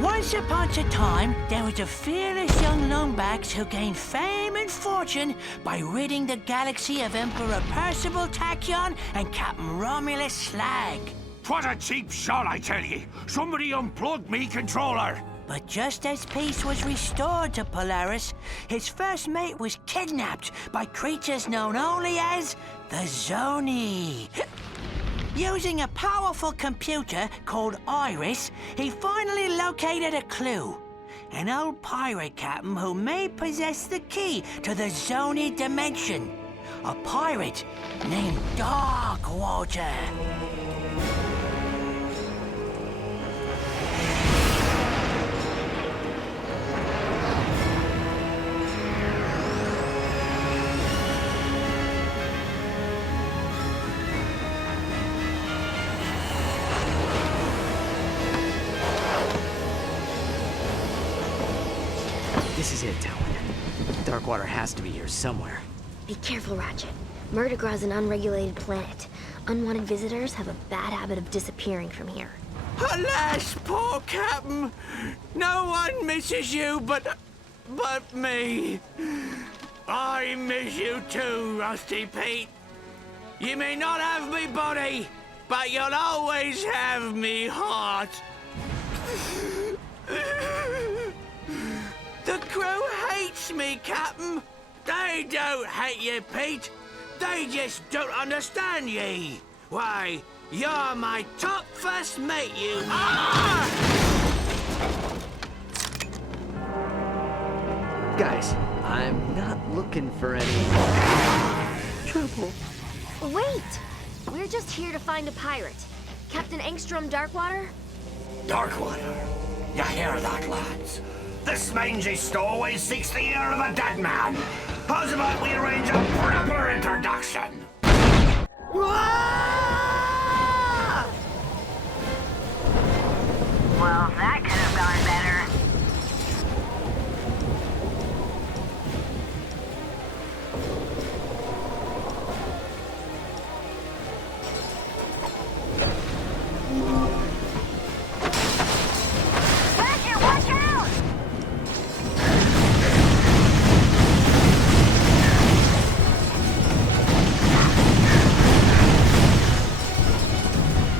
Once upon a time, there was a fearless young longbacks who gained fame and fortune by ridding the galaxy of Emperor Percival Tachyon and Captain Romulus Slag. 'Twas a cheap shot, I tell ye. Somebody unplugged me controller. But just as peace was restored to Polaris, his first mate was kidnapped by creatures known only as the Zoni. Using a powerful computer called Iris, he finally located a clue. An old pirate captain who may possess the key to the Zoni dimension. A pirate named Darkwater. This is it, Talon. Darkwater has to be here somewhere. Be careful, Ratchet. Murdegrah's an unregulated planet. Unwanted visitors have a bad habit of disappearing from here. Alas, poor Captain! No one misses you but me. I miss you too, Rusty Pete. You may not have me body, but you'll always have me heart. The crew hates me, Captain. They don't hate you, Pete. They just don't understand ye. Why, you're my top first mate, you are! Guys, I'm not looking for any trouble. Wait! We're just here to find a pirate. Captain Engstrom Darkwater? Darkwater. You hear that, lads? This mangy stowaway seeks the ear of a dead man. How's about we arrange a proper introduction? Well, that could have gone better. Ratchet, watch out!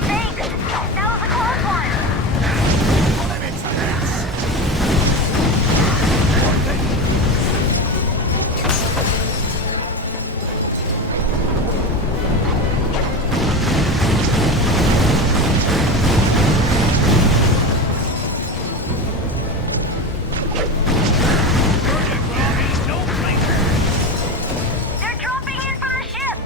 Thanks! That was a close one! They're dropping in from the ship!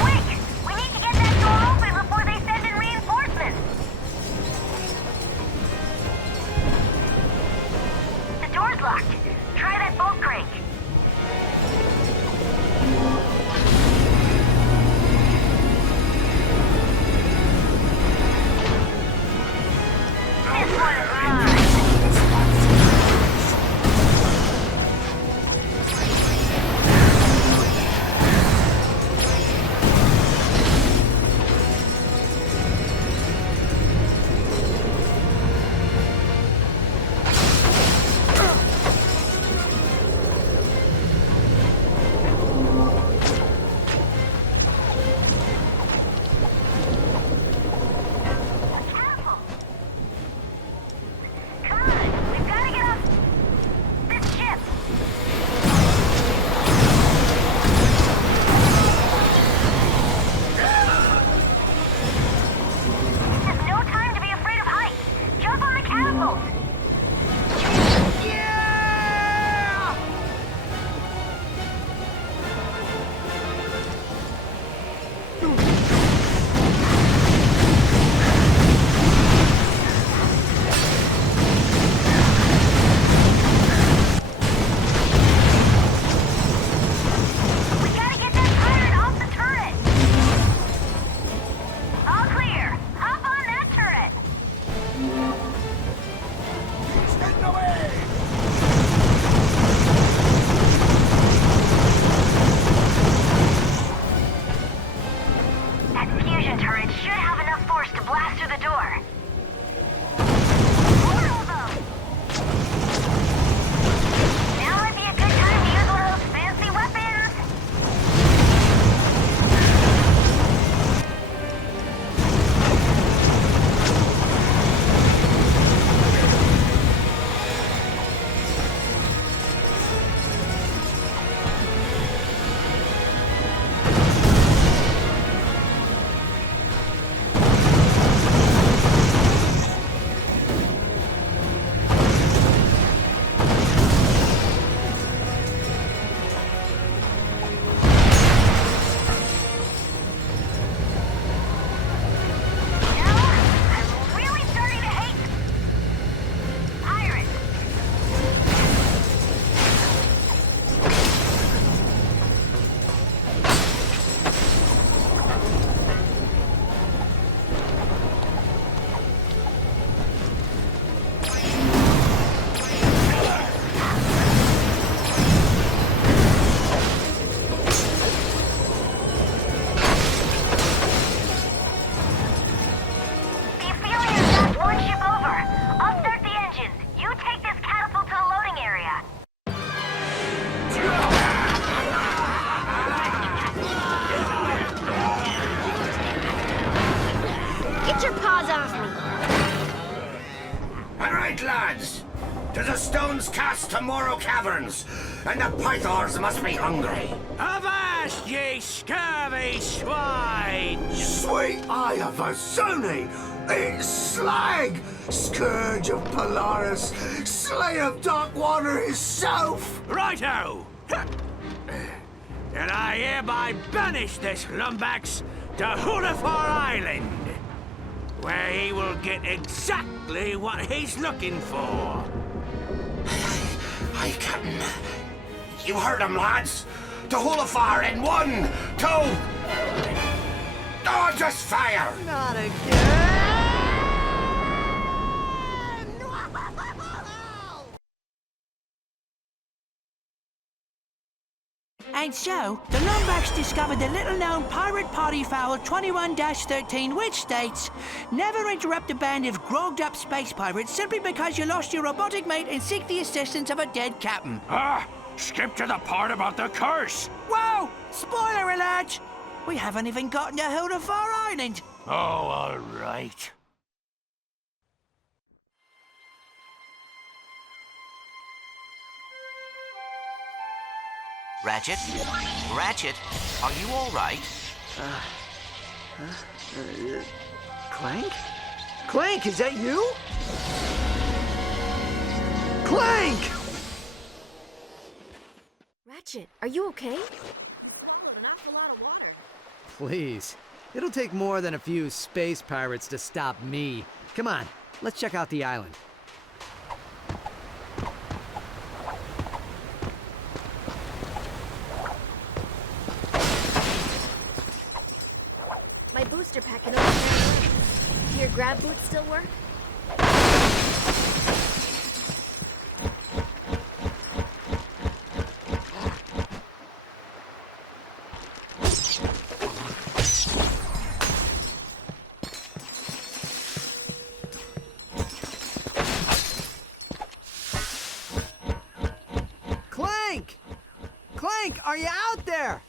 Quick! We need to get that door open before they send in reinforcements! The door's locked. Try that bolt crank. This one is mine. lads! To the stones cast tomorrow caverns, and the pythons must be hungry. Avast, ye scurvy swine! Sweet eye of a Zuni! It's Slag! Scourge of Polaris! Slayer of Darkwater himself! Righto! And I hereby banish this lumbax to Hulafar Island, where he will get exactly what he's looking for. Aye, Captain. You heard him, lads. To Hulafar in 1, 2... Oh, just fire! Not again! And so, the Lombax discovered the little-known pirate party foul 21-13, which states, never interrupt a band of grogged-up space pirates simply because you lost your robotic mate and seek the assistance of a dead captain. Ah, skip to the part about the curse. Whoa! Spoiler alert! We haven't even gotten to Hulafar Island. Oh, all right. Ratchet? Ratchet, are you all right? Clank? Clank, is that you? Clank! Ratchet, are you okay? An awful lot of water. Please. It'll take more than a few space pirates to stop me. Come on, let's check out the island. My booster pack can only carry one. Do your grab boots still work? Clank! Clank, are you out there?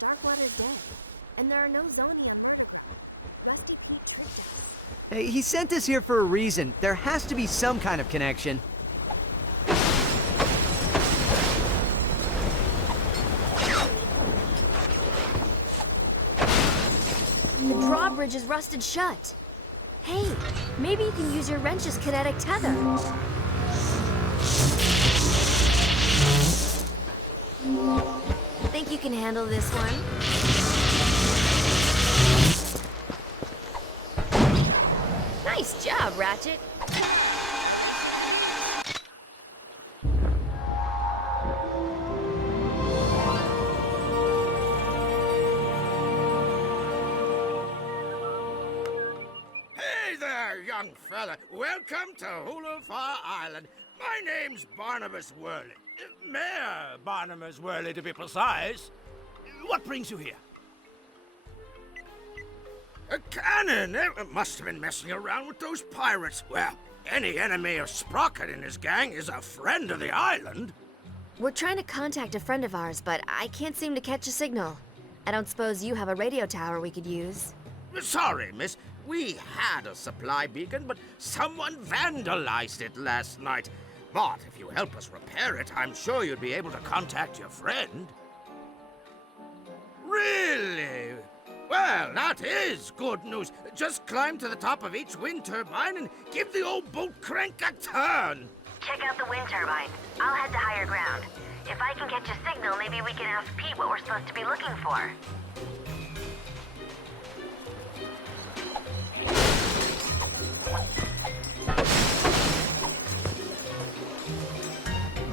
Darkwater's dead, and there are no Zoni on Murder. Rusty Pete treated. Hey, he sent us here for a reason. There has to be some kind of connection. The drawbridge is rusted shut. Hey, maybe you can use your wrench's kinetic tether. Think you can handle this one? Nice job, Ratchet. Hey there, young fella. Welcome to Hulafar Island. My name's Barnabas Worley. Mayor Barnabas Worley, to be precise. What brings you here? A cannon! It must have been messing around with those pirates. Well, any enemy of Sprocket and his gang is a friend of the island. We're trying to contact a friend of ours, but I can't seem to catch a signal. I don't suppose you have a radio tower we could use. Sorry, miss. We had a supply beacon, but someone vandalized it last night. But if you help us repair it, I'm sure you'd be able to contact your friend. Really? Well, that is good news. Just climb to the top of each wind turbine and give the old boat crank a turn. Check out the wind turbine. I'll head to higher ground. If I can catch a signal, maybe we can ask Pete what we're supposed to be looking for.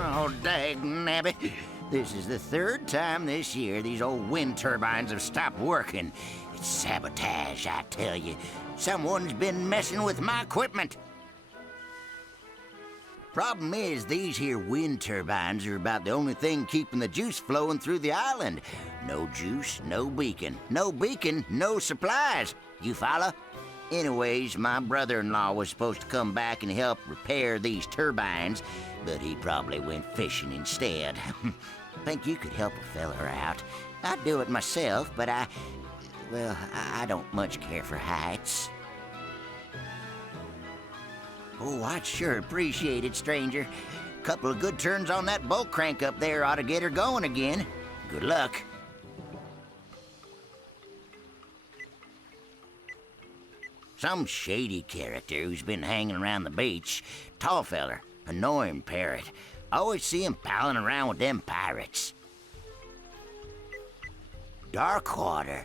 Oh, dag nabbit. This is the third time this year these old wind turbines have stopped working. It's sabotage, I tell you. Someone's been messing with my equipment. Problem is, these here wind turbines are about the only thing keeping the juice flowing through the island. No juice, no beacon. No beacon, no supplies. You follow? Anyways, my brother-in-law was supposed to come back and help repair these turbines, but he probably went fishing instead. Think you could help a feller out. I'd do it myself, but I don't much care for heights. Oh, I'd sure appreciate it, stranger. Couple of good turns on that bolt crank up there ought to get her going again. Good luck. Some shady character who's been hanging around the beach. Tall feller, annoying parrot. Always see him palling around with them pirates. Darkwater.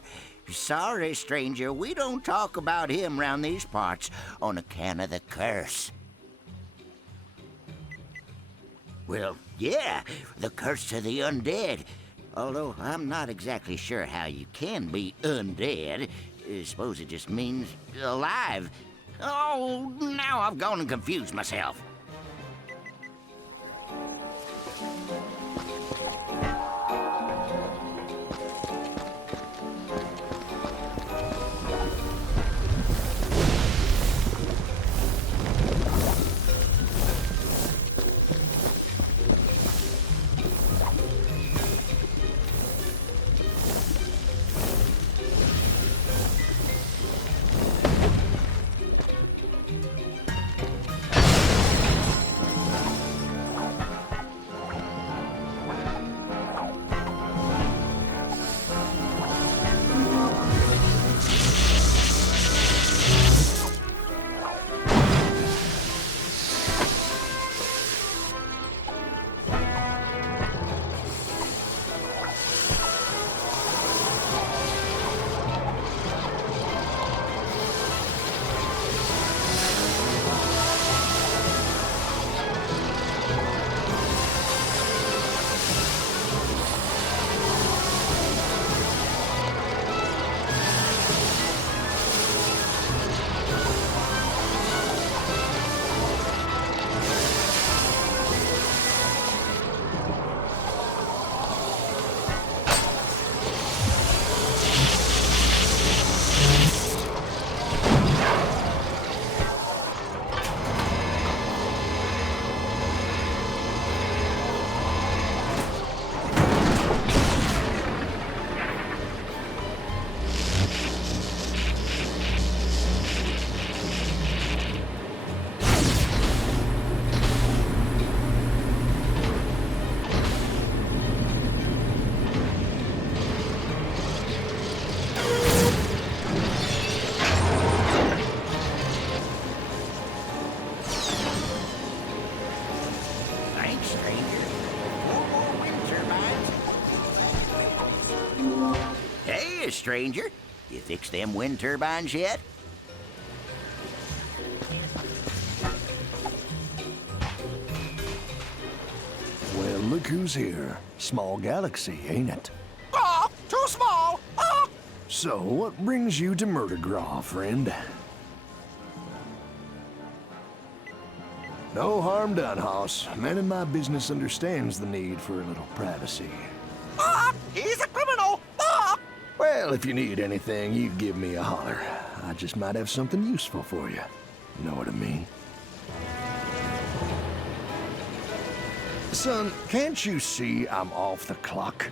Sorry, stranger, we don't talk about him round these parts on account of the curse. Well, yeah, the curse to the undead. Although I'm not exactly sure how you can be undead. I suppose it just means alive. Oh, now I've gone and confused myself. Stranger, you fixed them wind turbines yet? Well, look who's here. Small galaxy, ain't it? Ah, too small. Ah. So, what brings you to Murdergraw, friend? No harm done, Hoss. Man in my business understands the need for a little privacy. Ah, he's a criminal. Ah. Well, if you need anything, you give me a holler. I just might have something useful for you. Know what I mean? Son, can't you see I'm off the clock?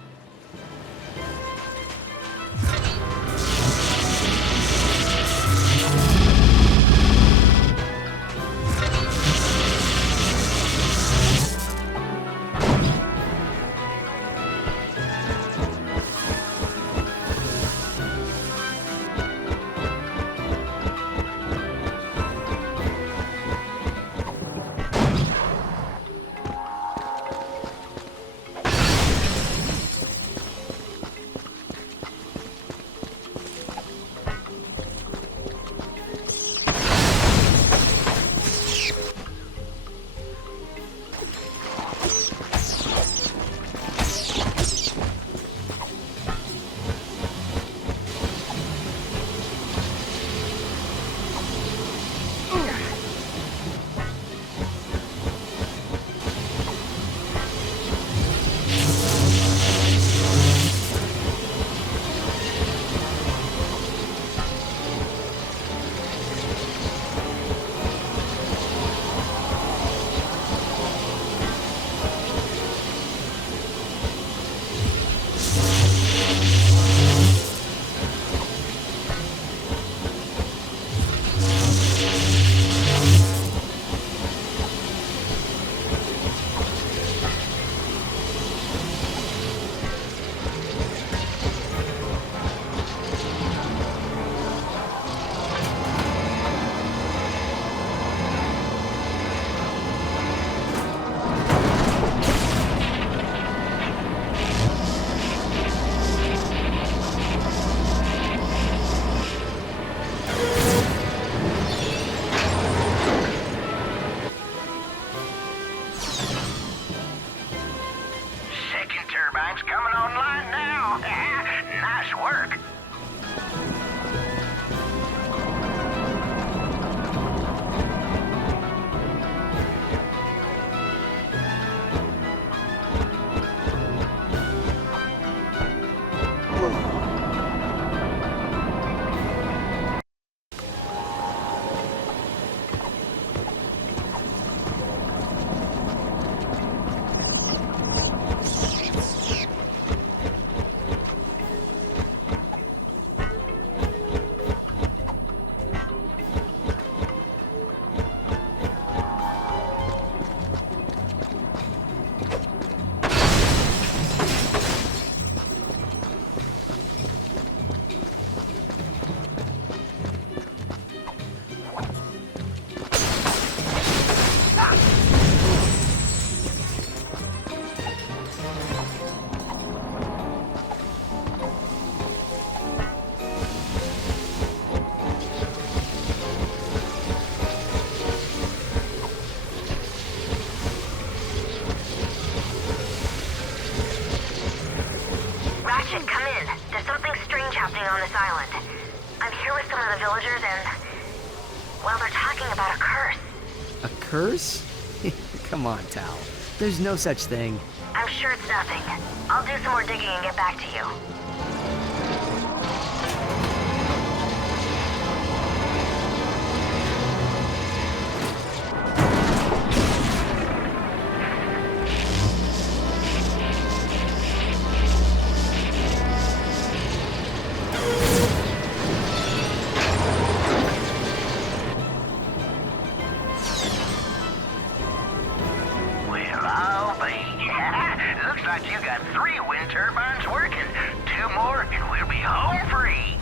happening on this island. I'm here with some of the villagers and... well, they're talking about a curse. A curse? Come on, Tal. There's no such thing. I'm sure it's nothing. I'll do some more digging and get back to you. Looks like you got 3 wind turbines working. 2 more and we'll be home free.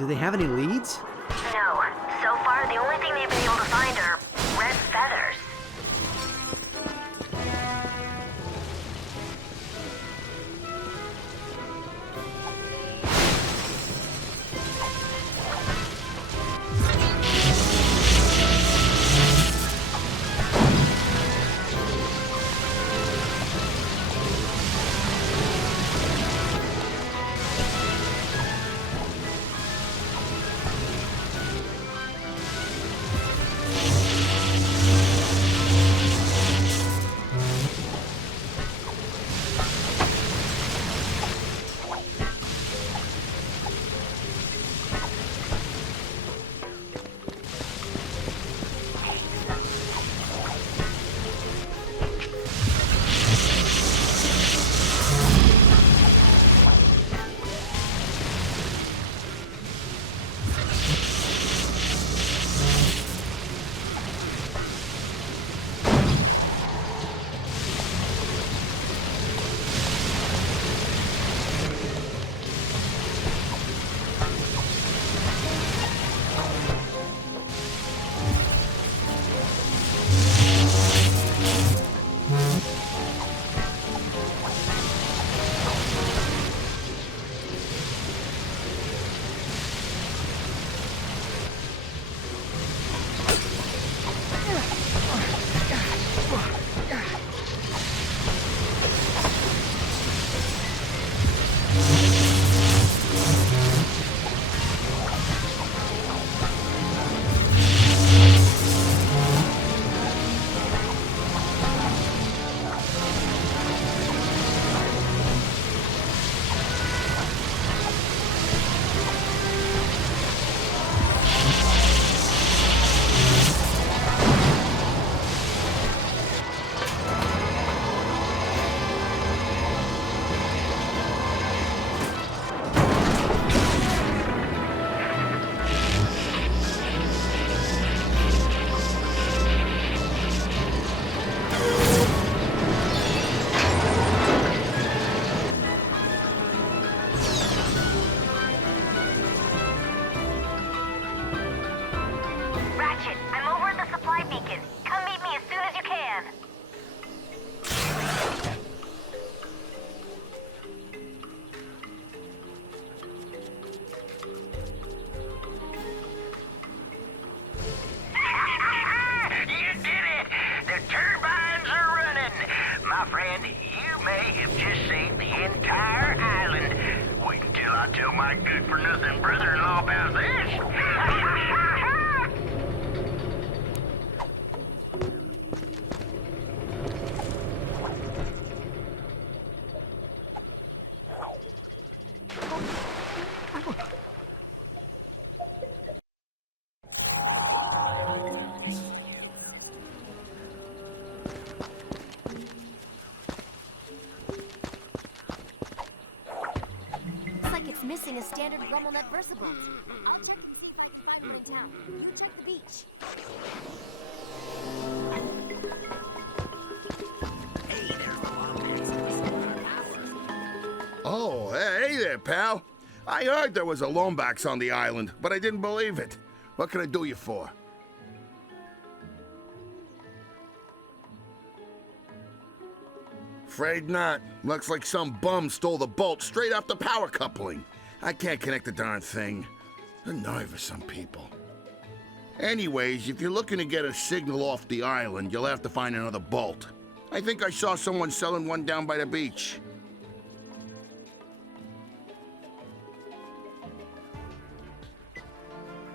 Do they have any leads? No. So far, the only thing they've been able to find are red feathers. Ratchet, I'm over at the supply beacon. Come meet me as soon as you can. You did it! The turbines are running! My friend, you may have just saved the entire island. Wait until I tell my good-for-nothing brother-in-law about this. Looks like it's missing a standard Grummelnut Versabolt. I'll check and see if it's find one in town. You check the beach. Oh, hey there, pal. I heard there was a Lombax on the island, but I didn't believe it. What can I do you for? Afraid not. Looks like some bum stole the bolt straight off the power coupling. I can't connect the darn thing. The nerve of some people. Anyways, if you're looking to get a signal off the island, you'll have to find another bolt. I think I saw someone selling one down by the beach.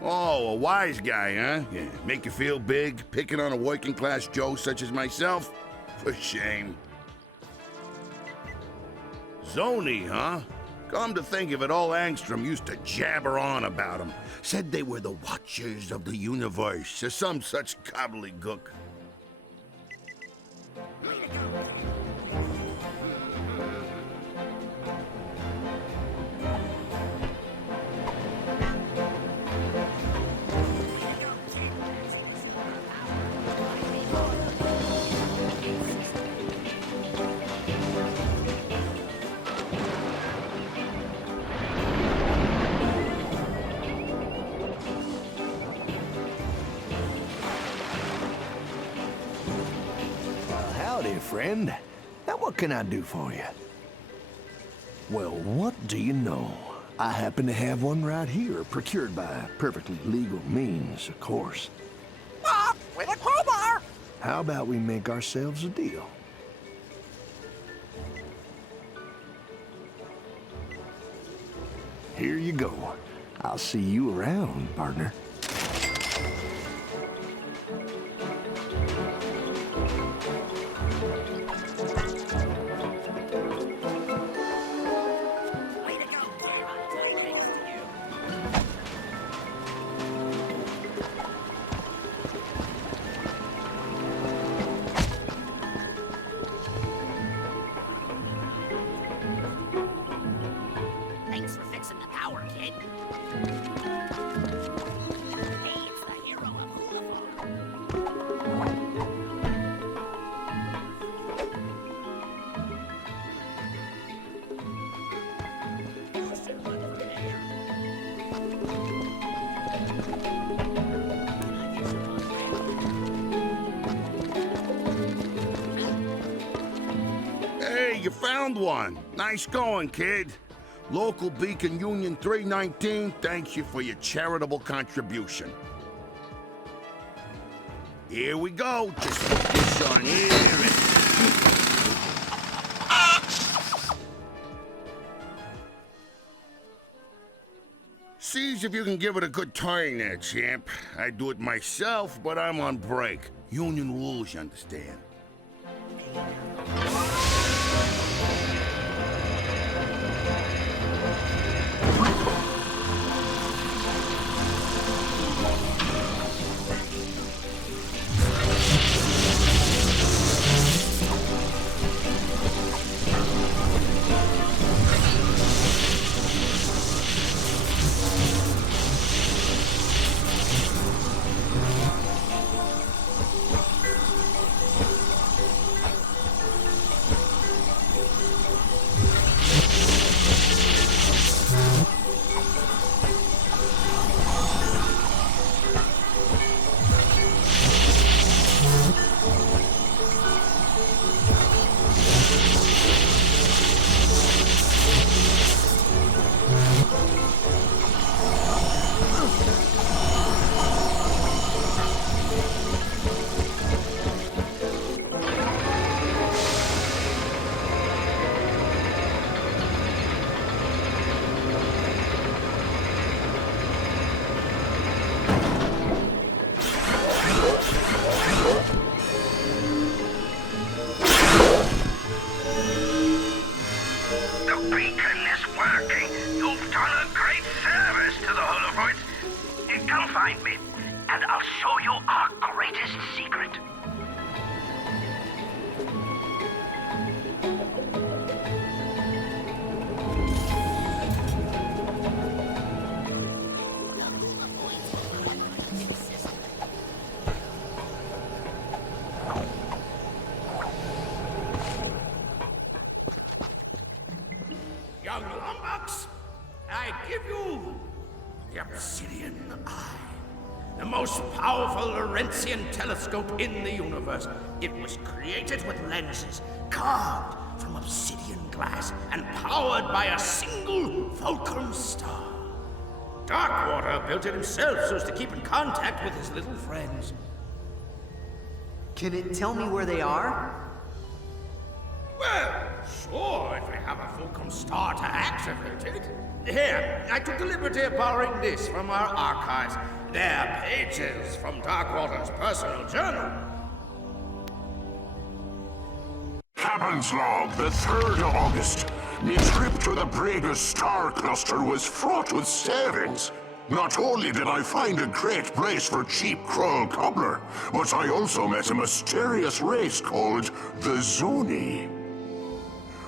Oh, a wise guy, huh? Yeah, make you feel big, picking on a working-class Joe such as myself? For shame. Zoni, huh? Come to think of it, all Angstrom used to jabber on about them. Said they were the Watchers of the Universe, or some such gobbledygook. friend. Now what can I do for you? Well, what do you know? I happen to have one right here, procured by perfectly legal means, of course. With a crowbar! How about we make ourselves a deal? Here you go. I'll see you around, partner. Thanks for fixing the power, kid. Hey, it's the hero of Hula. Hey, you found one. Nice going, kid. Local Beacon Union 319 thanks you for your charitable contribution. Here we go. Just put this on here and... Sees if you can give it a good turn there, champ. I do it myself, but I'm on break. Union rules, you understand. Find me, and I'll show you our greatest secret. Young lummox, I give you the Obsidian Eye. The most powerful Laurentian telescope in the universe. It was created with lenses carved from obsidian glass and powered by a single fulcrum star. Darkwater built it himself so as to keep in contact with his little friends. Can it tell me where they are? Well, sure, if we have a fulcrum star to activate it. Here, I took the liberty of borrowing this from our archives. They're pages from Darkwater's personal journal. Captain's log, the 3rd of August. Me trip to the Braga star cluster was fraught with savings. Not only did I find a great place for cheap Krull cobbler, but I also met a mysterious race called the Zoni.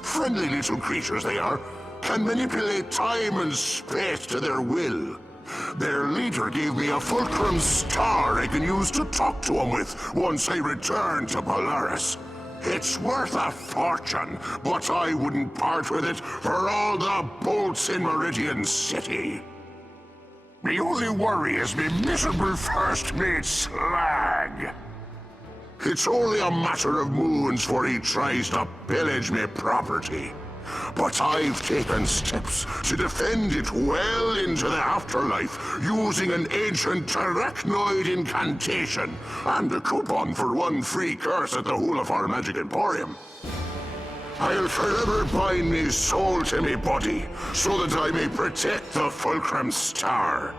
Friendly little creatures they are, can manipulate time and space to their will. Their leader gave me a fulcrum star I can use to talk to him with once I return to Polaris. It's worth a fortune, but I wouldn't part with it for all the bolts in Meridian City. The only worry is me miserable first mate Slag. It's only a matter of moons before he tries to pillage me property. But I've taken steps to defend it well into the afterlife using an ancient arachnoid incantation and a coupon for one free curse at the Hulafar Magic Emporium. I'll forever bind me soul to me body so that I may protect the Fulcrum Star.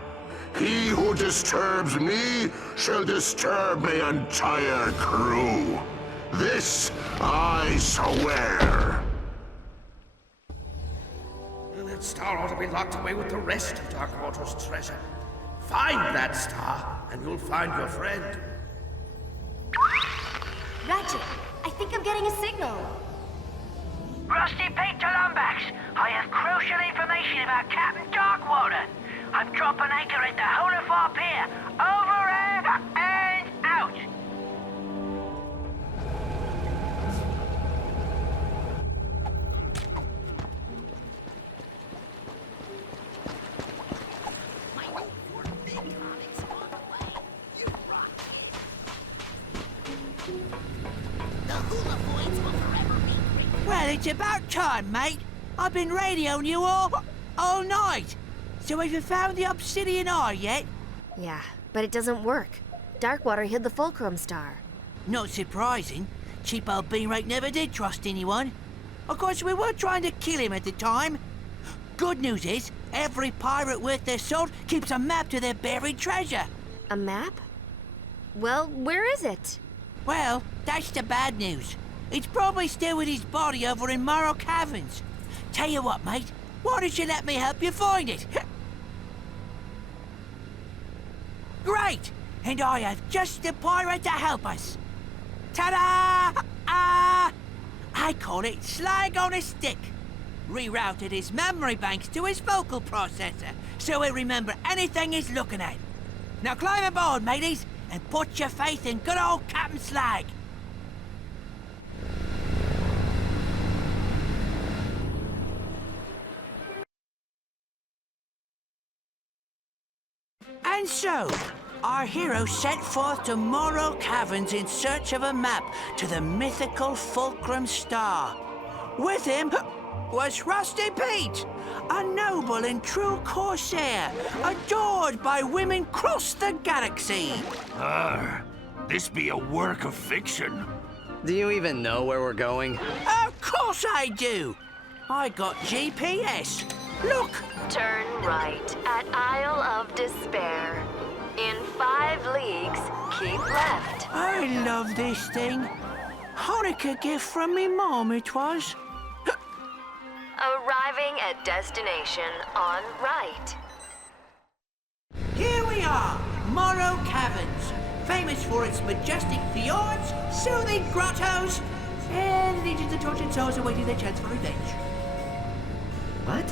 He who disturbs me shall disturb my entire crew. This I swear. That star ought to be locked away with the rest of Darkwater's treasure. Find that star, and you'll find your friend. Ratchet, I think I'm getting a signal. Rusty Pete to Lombax. I have crucial information about Captain Darkwater. I'm dropping anchor at the Hulafar Pier. Over and out. Well, it's about time, mate. I've been radioing you all night. So have you found the obsidian eye yet? Yeah, but it doesn't work. Darkwater hid the Fulcrum Star. Not surprising. Cheap old Beanrake never did trust anyone. Of course, we were trying to kill him at the time. Good news is, every pirate worth their salt keeps a map to their buried treasure. A map? Well, where is it? Well, that's the bad news. It's probably still with his body over in Morrow Caverns. Tell you what, mate, why don't you let me help you find it? Great! And I have just the pirate to help us. Ta-da! I call it slag on a stick. Rerouted his memory banks to his vocal processor, so he'll remember anything he's looking at. Now climb aboard, mateys, and put your faith in good old Captain Slag. And so, our hero set forth to Morrow Caverns in search of a map to the mythical Fulcrum Star. With him was Rusty Pete, a noble and true corsair, adored by women across the galaxy. This be a work of fiction. Do you even know where we're going? Of course I do. I got GPS. Look. Turn right at Isle of Despair. In 5 leagues, keep left. I love this thing. Hanukkah gift from me mom it was. Arriving at destination on right. Here we are, Morrow Caverns, famous for its majestic fjords, soothing grottos, and legions of tortured souls awaiting their chance for revenge. What?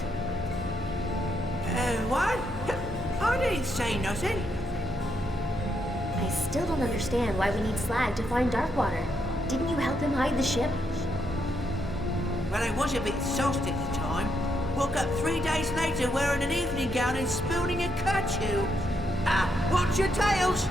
What? I didn't say nothing. I still don't understand why we need Slag to find Darkwater. Didn't you help him hide the ship? Well, I was a bit sauced at the time. Woke up 3 days later wearing an evening gown and spooning a kerchief. Watch your tails!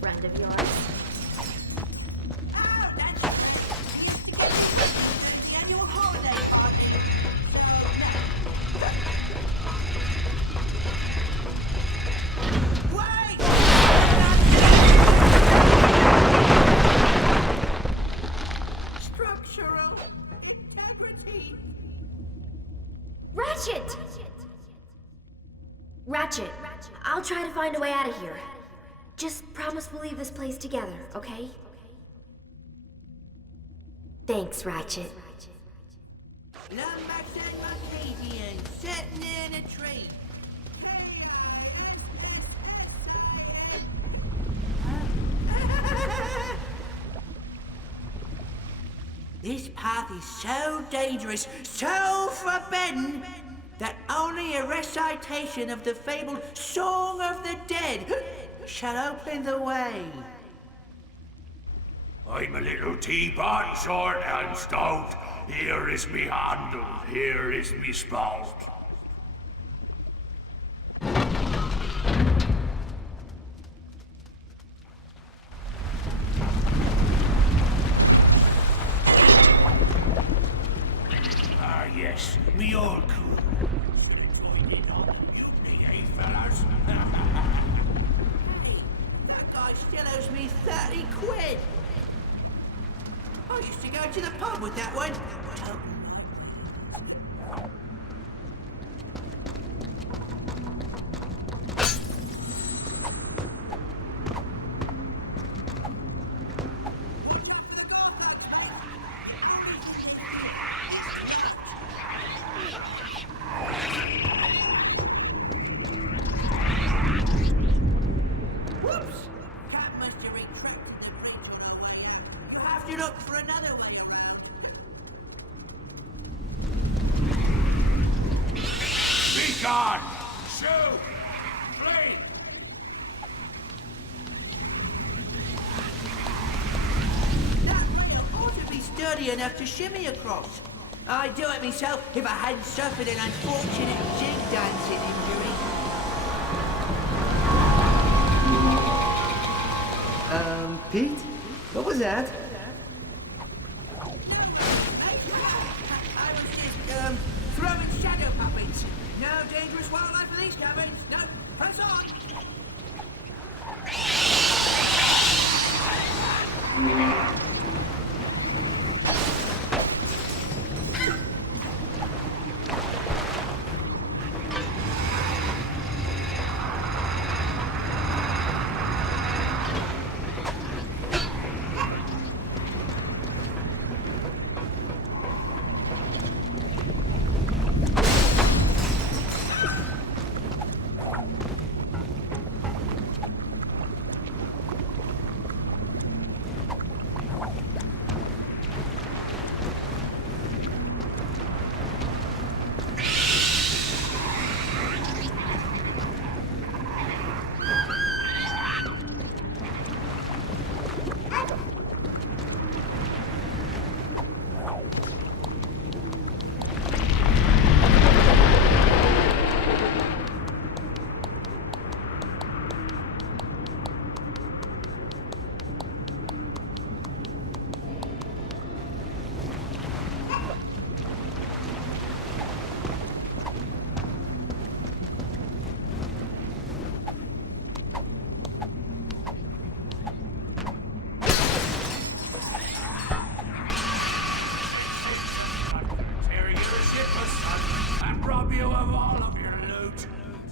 Friend of yours? Structural integrity. Ratchet! Ratchet, I'll try to find a way out of here. Just promise we'll leave this place together, okay? Thanks, Ratchet. Lombax and Marcadian sitting in a tree. This path is so dangerous, so forbidden, that only a recitation of the fabled Song of the Dead shall open the way. I'm a little teapot, short and stout. Here is me handle, here is me spout. Ah, yes, me old crew. You me, eh, fellas? That guy still owes me 30 quid. I used to go to the pub with that one. Look for another way around. Be gone! Shoot! Flee! That rail ought to be sturdy enough to shimmy across. I'd do it myself if I hadn't suffered an unfortunate jig dancing injury. Pete? What was that? Throwing shadow puppets. No dangerous wildlife for these caverns. No, press on.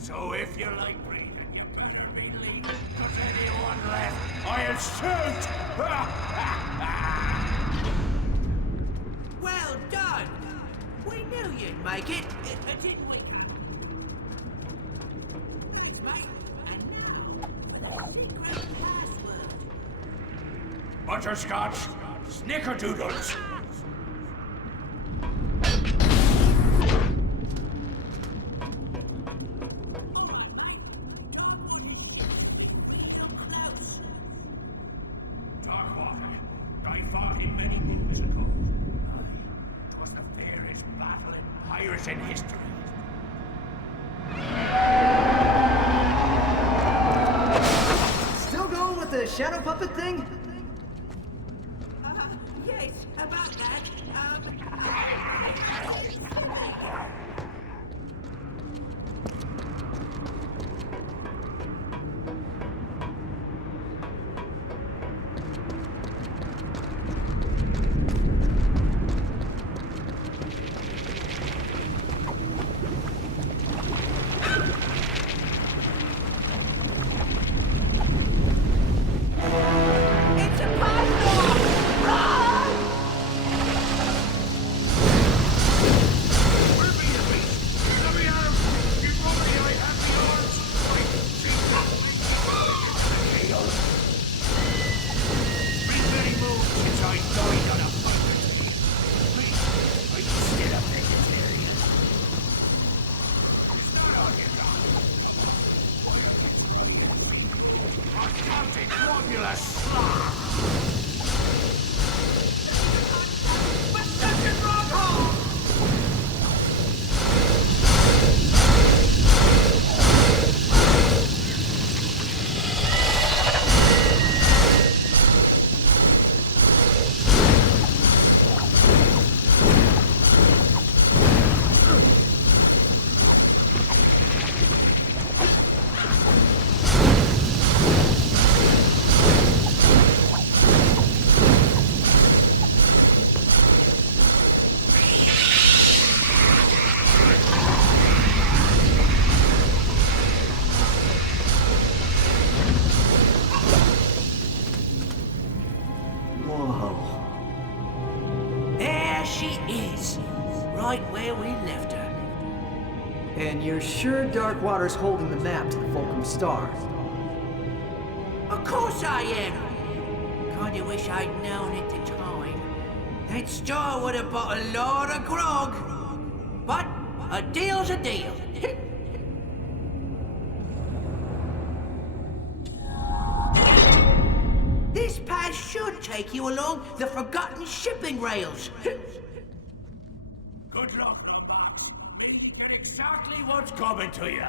So if you like breathing, you better be leaving. Cause anyone left, I'll shoot! Well done! We knew you'd make it, didn't we? It's mate, and now, secret password. Butterscotch, snickerdoodles. In history. Still going with the shadow puppet thing? Yes, about that. she is. Right where we left her. And you're sure Darkwater's holding the map to the Fulcrum Star? Of course I am. Kinda wish I'd known at the time. That star would have bought a lot of grog. But a deal's a deal. This path should take you along the forgotten shipping rails. Good luck, Max. Maybe you get exactly what's coming to you.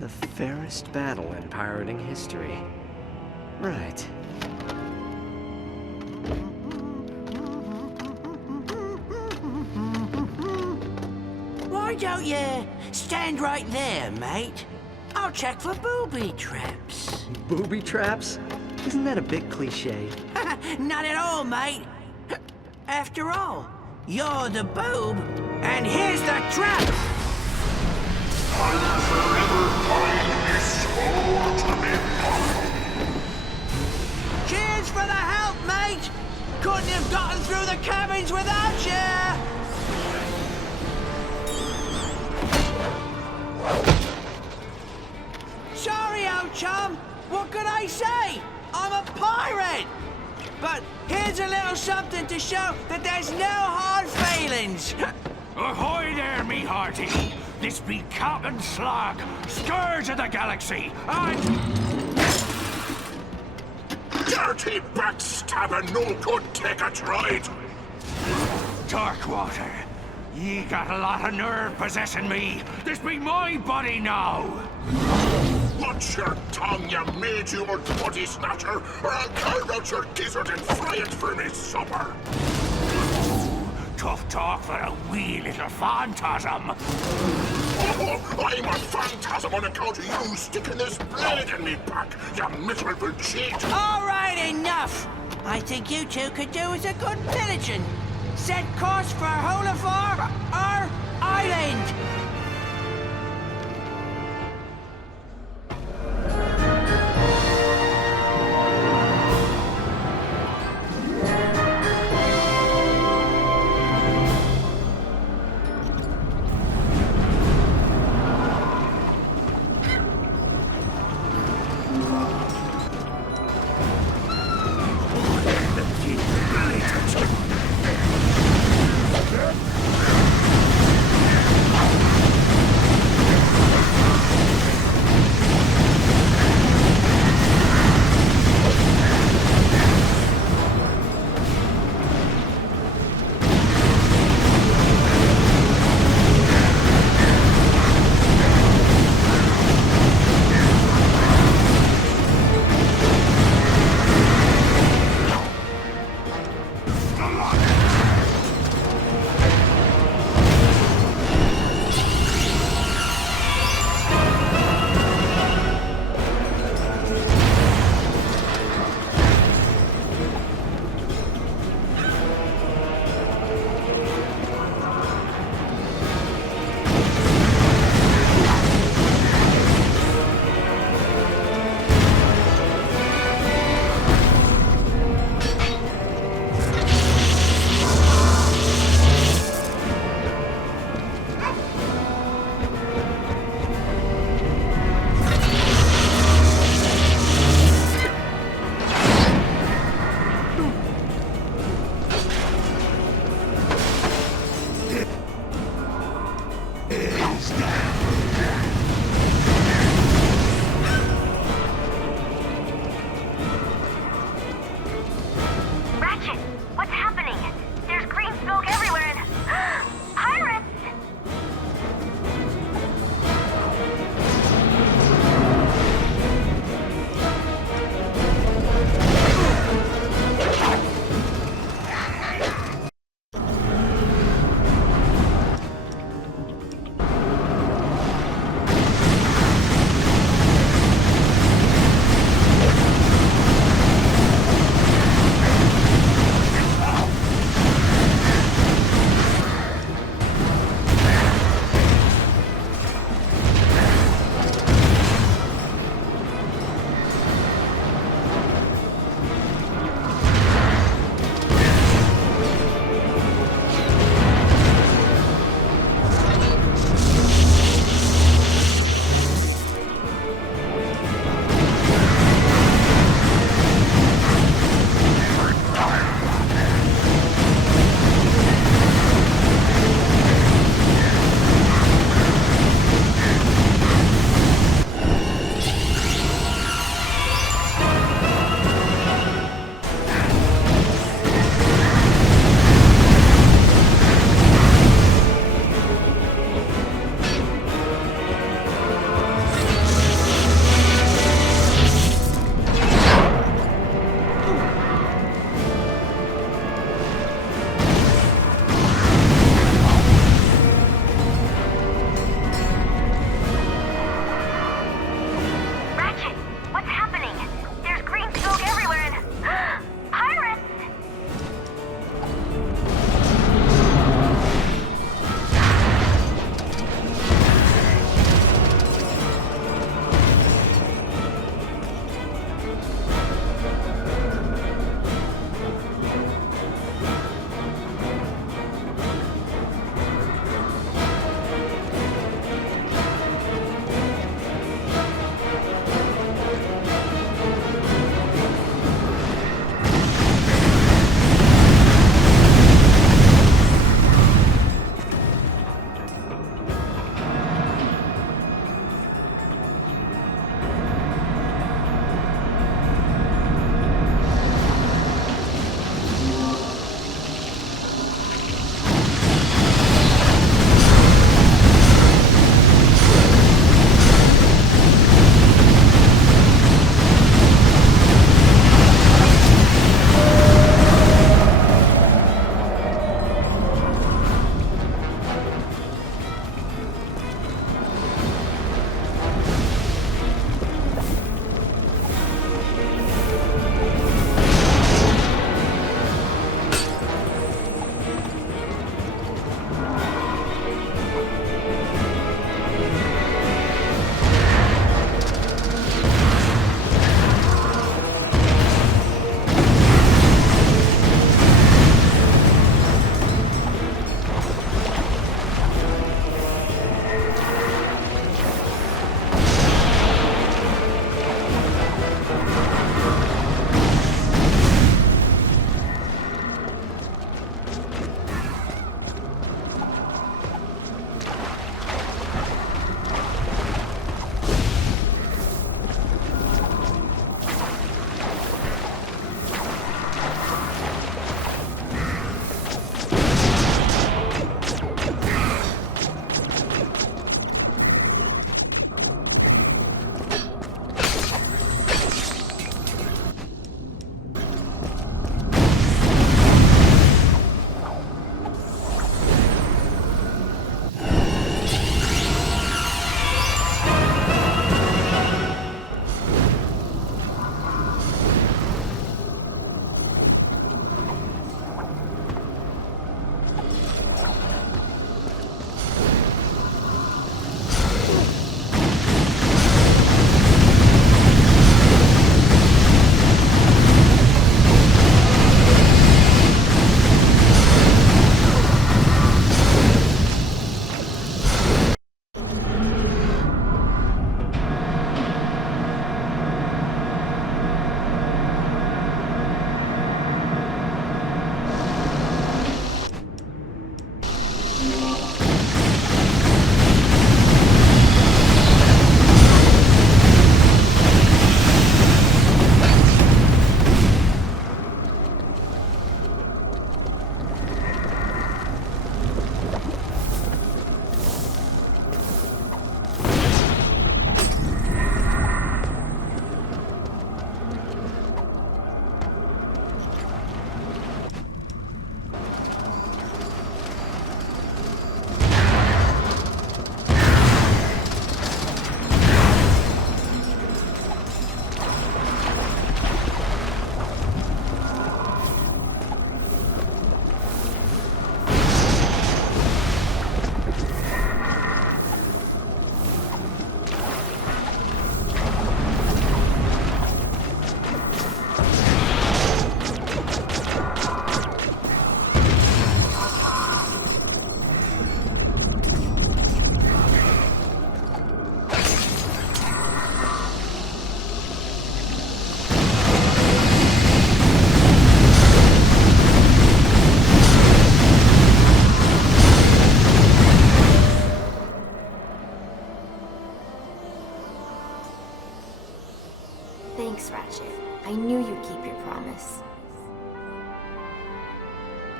The fairest battle in pirating history. Right. Why don't you stand right there, mate? I'll check for booby traps. Booby traps? Isn't that a bit cliche? Not at all, mate. After all, you're the boob, and here's the trap! I'll forever find this ultimate power. Cheers for the help, mate! Couldn't have gotten through the cabins without you! Sorry, old chum. What could I say? I'm a pirate! But here's a little something to show that there's no hard feelings. Ahoy there, me hearty! This be Captain Slag, Scourge of the Galaxy, and... Dirty backstabber, no good take a ride. Darkwater, ye got a lot of nerve possessing me. This be my body now. Watch your tongue, you made-you-old body snatcher, or I'll carve out your gizzard and fry it for me supper! Tough talk for a wee little phantasm. Oh, I'm a phantasm on account of you sticking this blade in me back, you miserable cheat! All right, enough! I think you two could do as a good pillaging. Set course for Holafar, our island!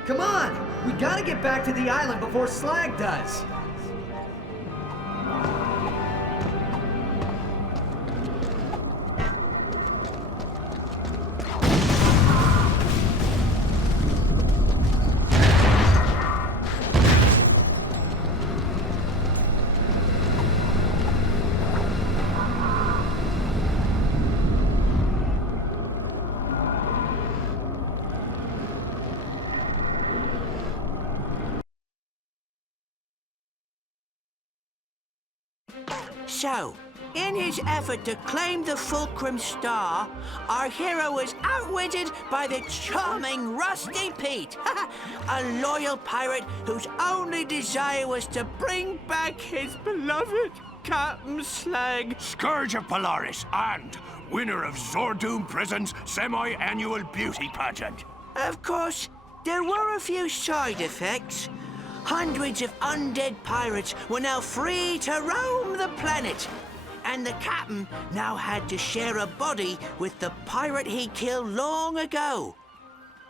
Come on! We gotta get back to the island before Slag does! So, in his effort to claim the Fulcrum Star, our hero was outwitted by the charming Rusty Pete, a loyal pirate whose only desire was to bring back his beloved Captain Slag. Scourge of Polaris and winner of Zordoom Prison's semi-annual beauty pageant. Of course, there were a few side effects. Hundreds of undead pirates were now free to roam the planet. And the captain now had to share a body with the pirate he killed long ago.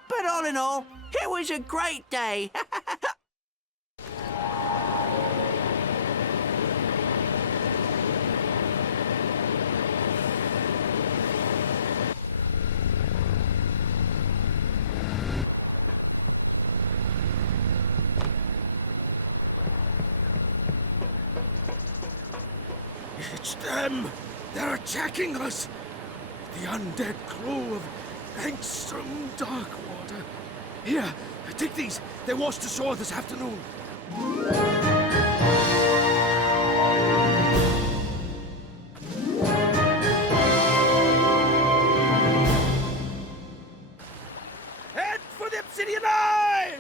But all in all, it was a great day. It's them! They're attacking us! The undead crew of Angstrom Darkwater. Here, take these. They washed ashore this afternoon. Head for the Obsidian Eye!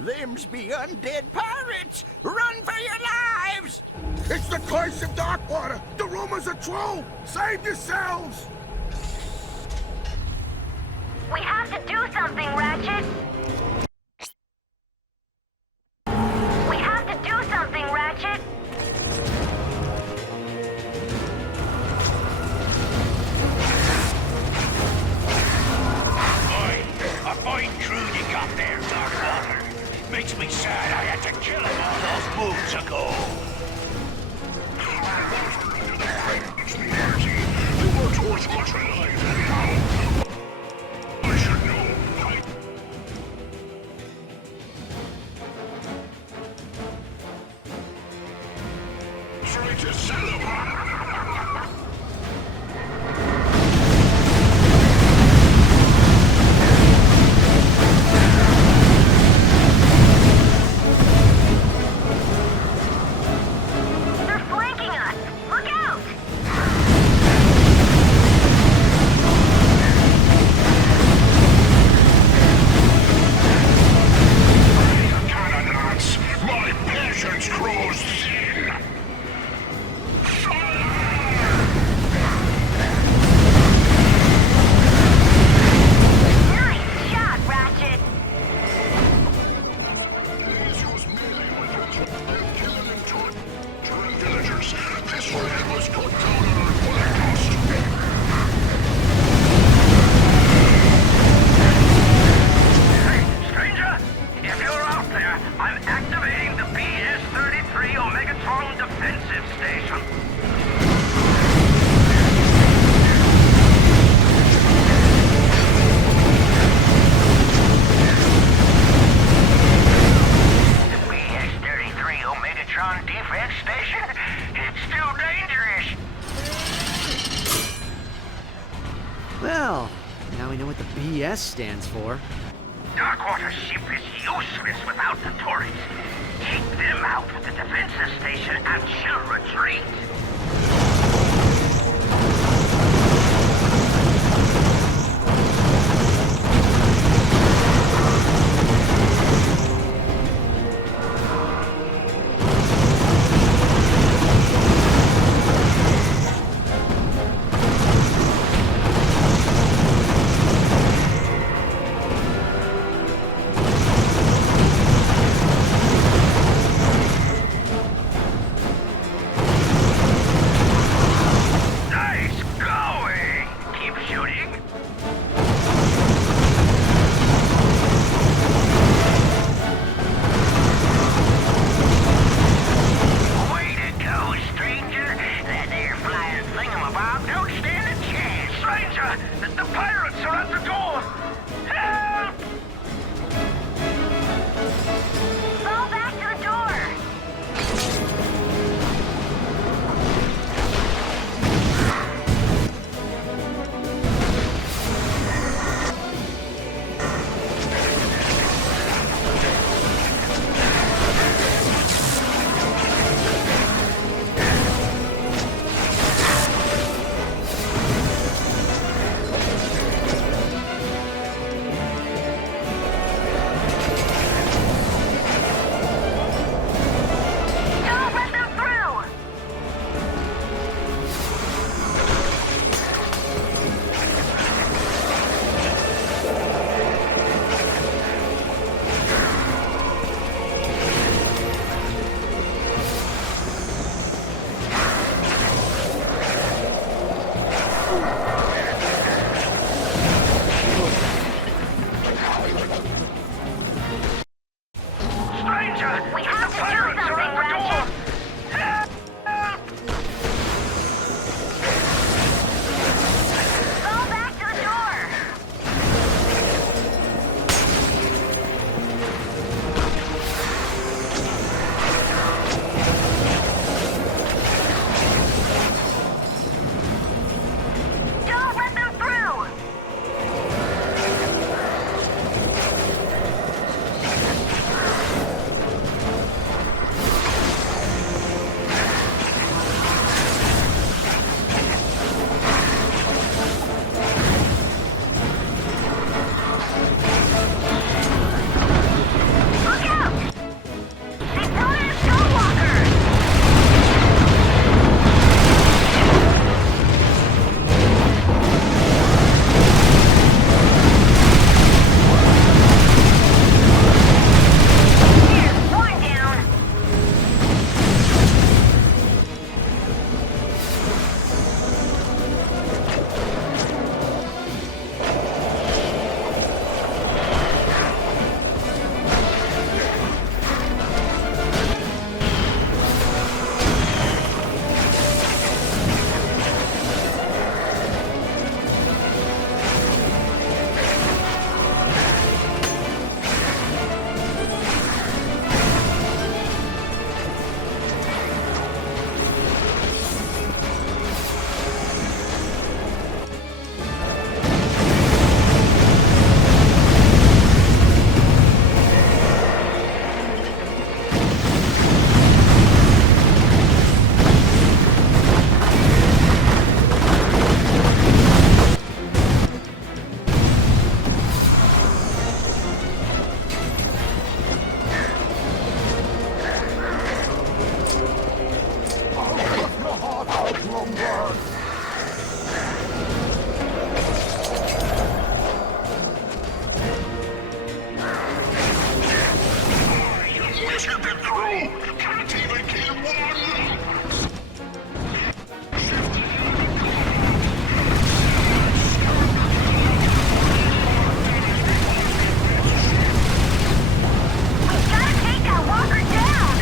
Them's be undead pirates! Run for your lives! It's the curse of Darkwater! The rumors are true! Save yourselves! We have to do something, Ratchet! We have to do something, Ratchet! A fine crew you got there, Darkwater. Makes me sad I had to kill them all those moons ago. You worked towards much alive. I should know. Try to celebrate. They're flanking us! Look out! Cannonauts, my patience grows thin. Nice shot, Ratchet! Please use melee weapons and kill them in turn. Turn villagers. This land was cut down on our black cost. Hey, stranger! If you're out there, I'm activating the BS-33 Omegatron defensive station. The BS-33 Omegatron defense station? It's still dangerous. Well, now we know what the BS stands for. Darkwater ship is useless without the turrets. Take them out with the defensive station and she'll retreat. Stranger! The pirates are at the door! Help! Fall back to the door! Don't let them through! Stranger! We have the to do pirates are something, at the door! Ratchet! Help! Fall back to the door! Don't let them through! Look out! They brought in a Skullwalker! Here, one down. You miserable crew! Can't even kill one! We've gotta take that walker down!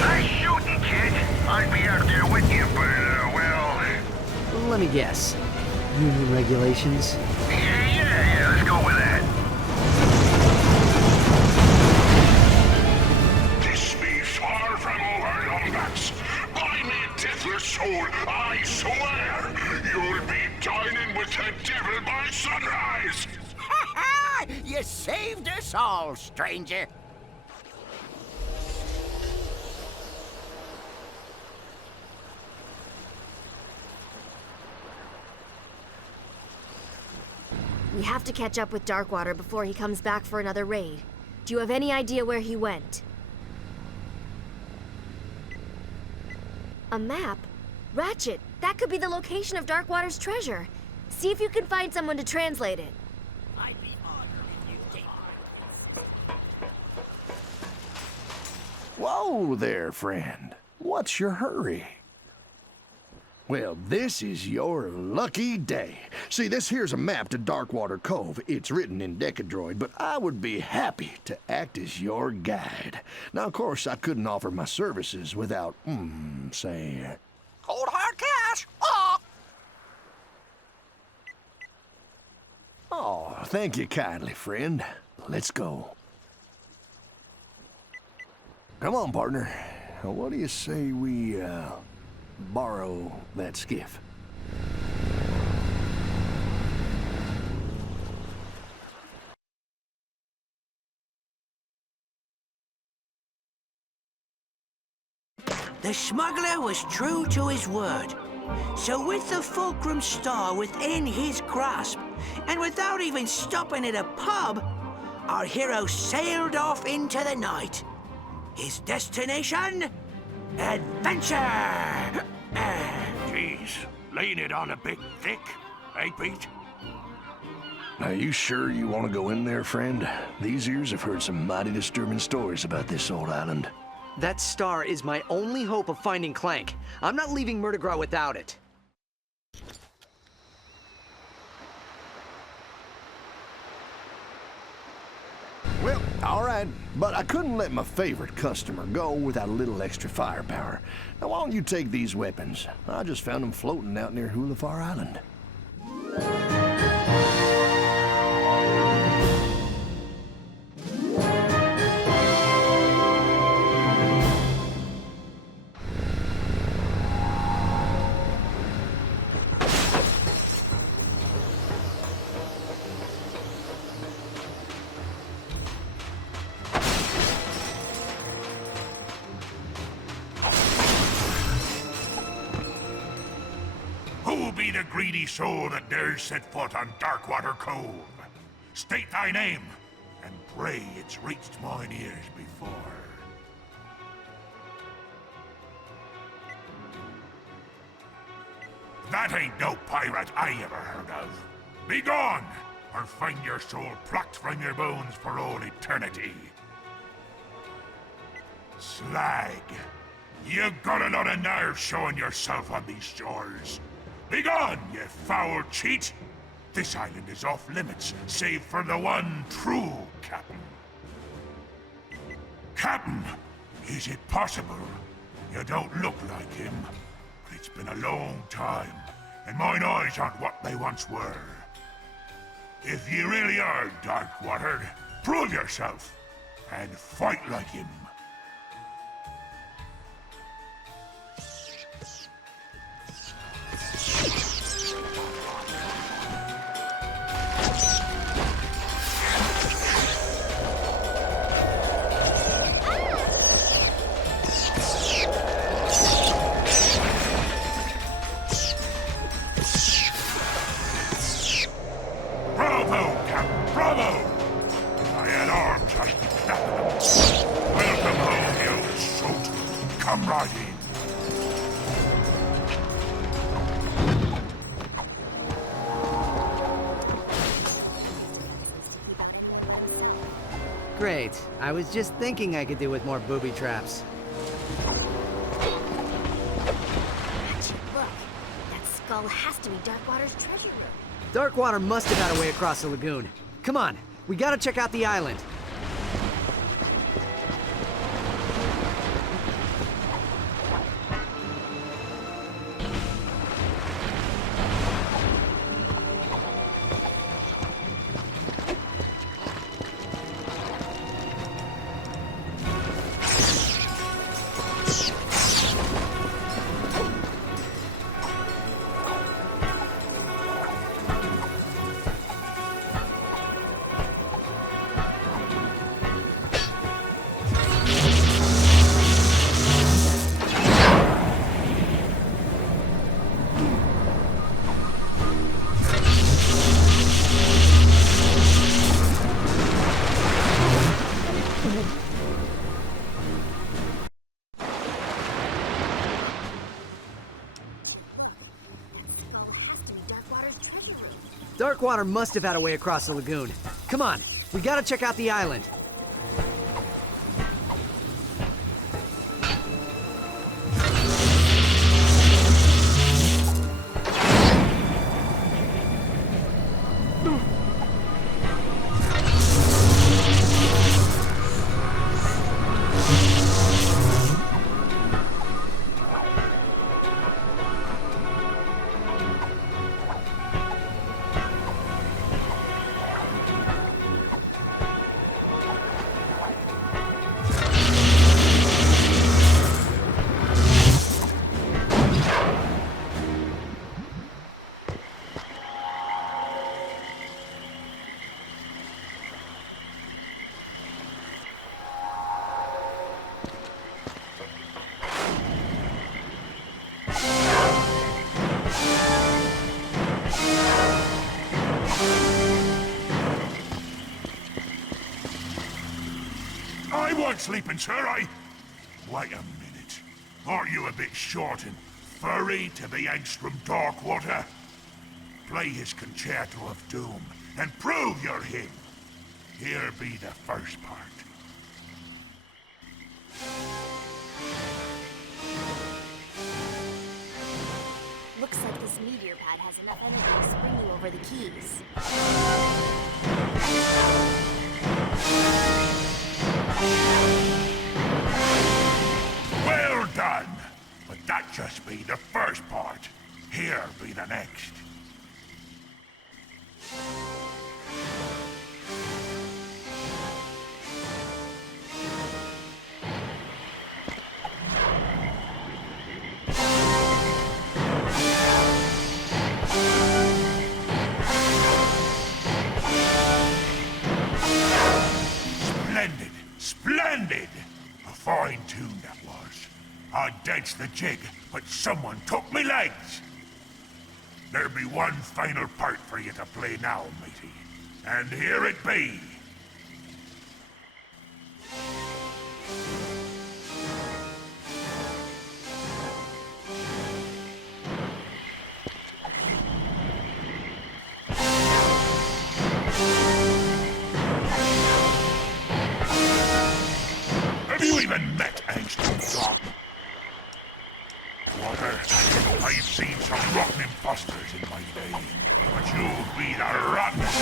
Nice shooting, kid. I'd be out there with you, but, well... Let me guess. Union regulations? Yeah, let's go with that. This be far from over, Lombax. By me deathless soul, I swear, you'll be dining with the devil by sunrise! Ha ha! You saved us all, stranger. We have to catch up with Darkwater before he comes back for another raid. Do you have any idea where he went? A map? Ratchet, that could be the location of Darkwater's treasure. See if you can find someone to translate it. I'd be honored if you did. Whoa there, friend. What's your hurry? Well, this is your lucky day. See, this here's a map to Darkwater Cove. It's written in Decadroid, but I would be happy to act as your guide. Now, of course, I couldn't offer my services without, say... Cold hard cash! Oh! Oh, thank you kindly, friend. Let's go. Come on, partner. What do you say we, borrow that skiff? The smuggler was true to his word. So with the Fulcrum Star within his grasp, and without even stopping at a pub, our hero sailed off into the night. His destination? Adventure! Jeez, laying it on a bit thick, eh, Pete? Are you sure you want to go in there, friend? These ears have heard some mighty disturbing stories about this old island. That star is my only hope of finding Clank. I'm not leaving Murdergraw without it. Well, all right, but I couldn't let my favorite customer go without a little extra firepower. Now, why don't you take these weapons? I just found them floating out near Hulafar Island. Who be the greedy soul that dares set foot on Darkwater Cove? State thy name, and pray it's reached mine ears before. That ain't no pirate I ever heard of. Be gone, or find your soul plucked from your bones for all eternity. Slag, you got a lot of nerve showing yourself on these shores. Be gone, you foul cheat! This island is off limits, save for the one true captain. Captain, is it possible? You don't look like him. But it's been a long time, and mine eyes aren't what they once were. If you really are Darkwater, prove yourself, and fight like him. Great. I was just thinking I could do with more booby traps. Ratchet, look. That skull has to be Darkwater's treasure room. Darkwater must have had a way across the lagoon. Come on, we gotta check out the island. Darkwater must have had a way across the lagoon. Come on, we gotta check out the island. I weren't sleeping, sir. Wait a minute. Aren't you a bit short and furry to be Angstrom Darkwater? Play his Concerto of Doom and prove you're him. Here be the first part. Looks like this meteor pad has enough energy to spring you over the keys. Well done! But that just be the first part. Here be the next. Splendid! Splendid! A fine tune that was. I danced the jig, but someone took me legs. There be one final part for you to play now, matey. And here it be. Have you even met Angstrom Darkwater? I've seen some rotten imposters in my day, but you'll be the rottenest.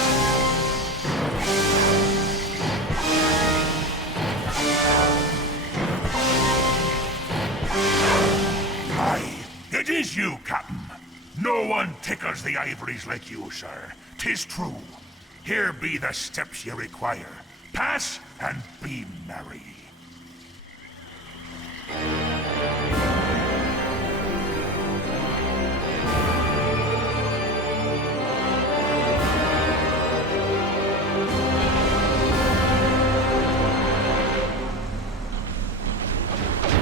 Aye, it is you, Captain. No one tickles the ivories like you, sir. 'Tis true. Here be the steps you require. Pass and be merry.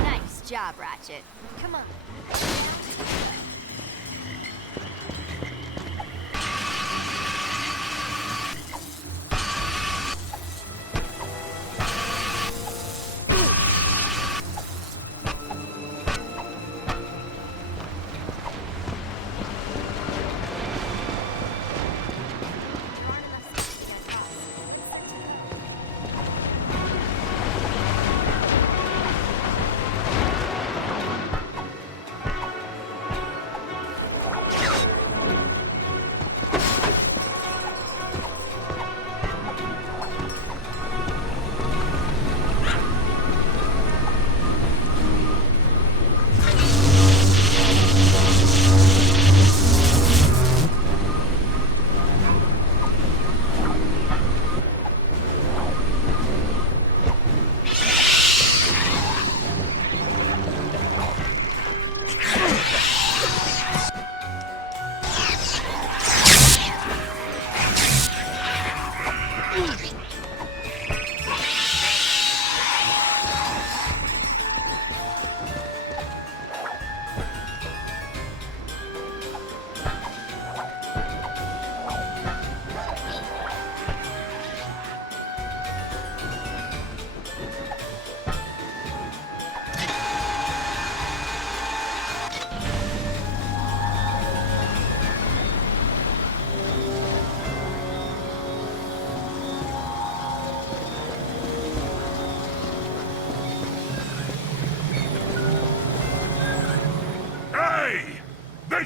Nice job, Ratchet. Come on.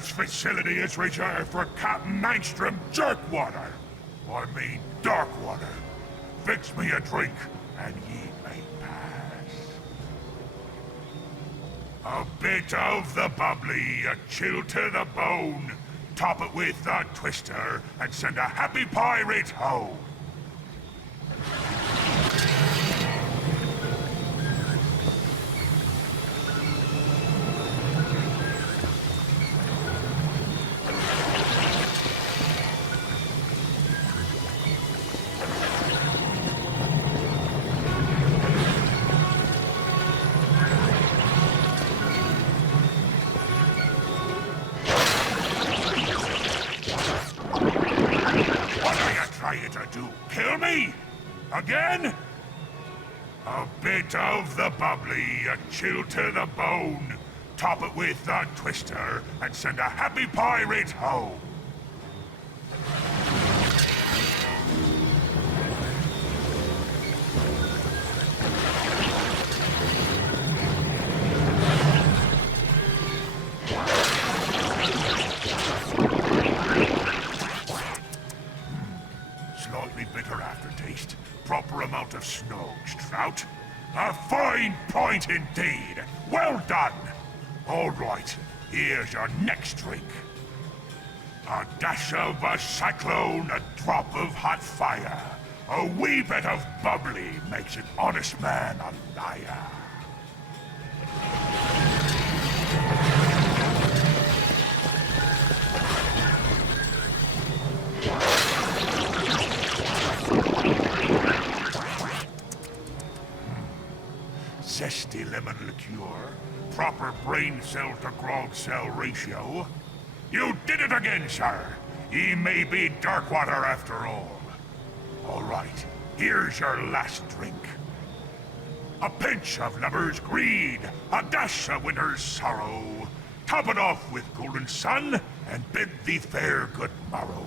This facility is reserved for Captain Angstrom Jerkwater. I mean Darkwater. Fix me a drink, and ye may pass. A bit of the bubbly, a chill to the bone. Top it with a twister, and send a happy pirate home. Trying to do? Kill me? Again? A bit of the bubbly, a chill to the bone. Top it with a twister, and send a happy pirate home. Slightly bitter aftertaste. Proper amount of Snows, Trout. A fine point indeed. Well done. All right, here's your next drink. A dash of a cyclone, a drop of hot fire. A wee bit of bubbly makes an honest man a liar. Zesty lemon liqueur, proper brain cell to grog cell ratio. You did it again, sir. Ye may be Darkwater after all. All right, here's your last drink. A pinch of lover's greed, a dash of winter's sorrow. Top it off with golden sun, and bid thee fair good morrow.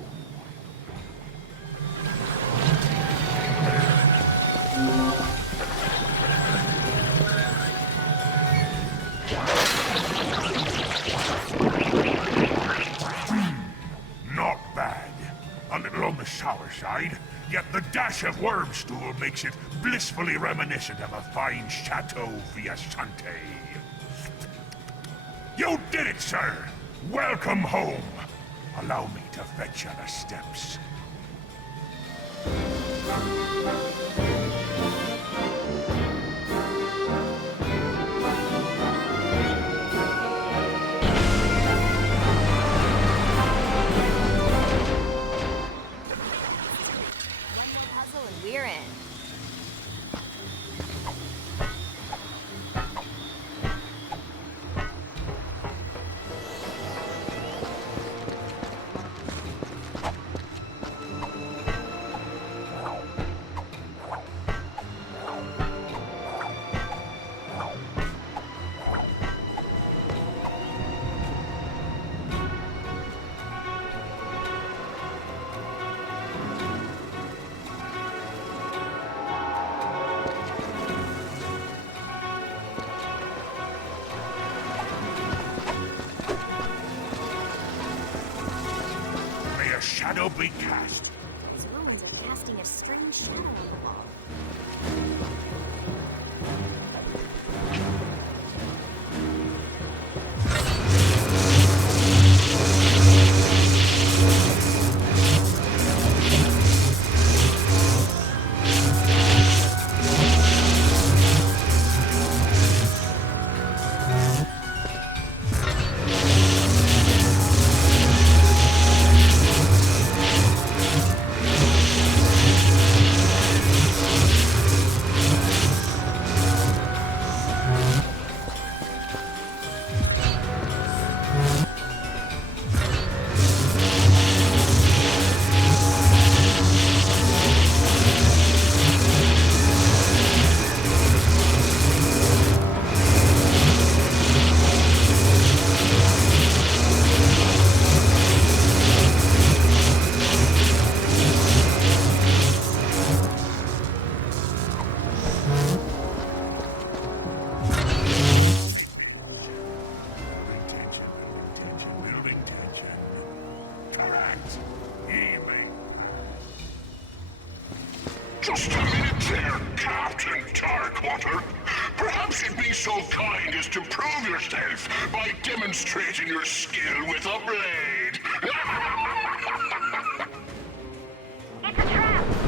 Not bad. A little on the sour side, yet the dash of worm stool makes it blissfully reminiscent of a fine Chateau Viasante. You did it, sir! Welcome home! Allow me to fetch you the steps. We're in. Shadow be cast. These ruins are casting a strange shadow on the wall. counteract. Just a minute there, Captain Darkwater. Perhaps you'd be so kind as to prove yourself by demonstrating your skill with a blade. It's a trap!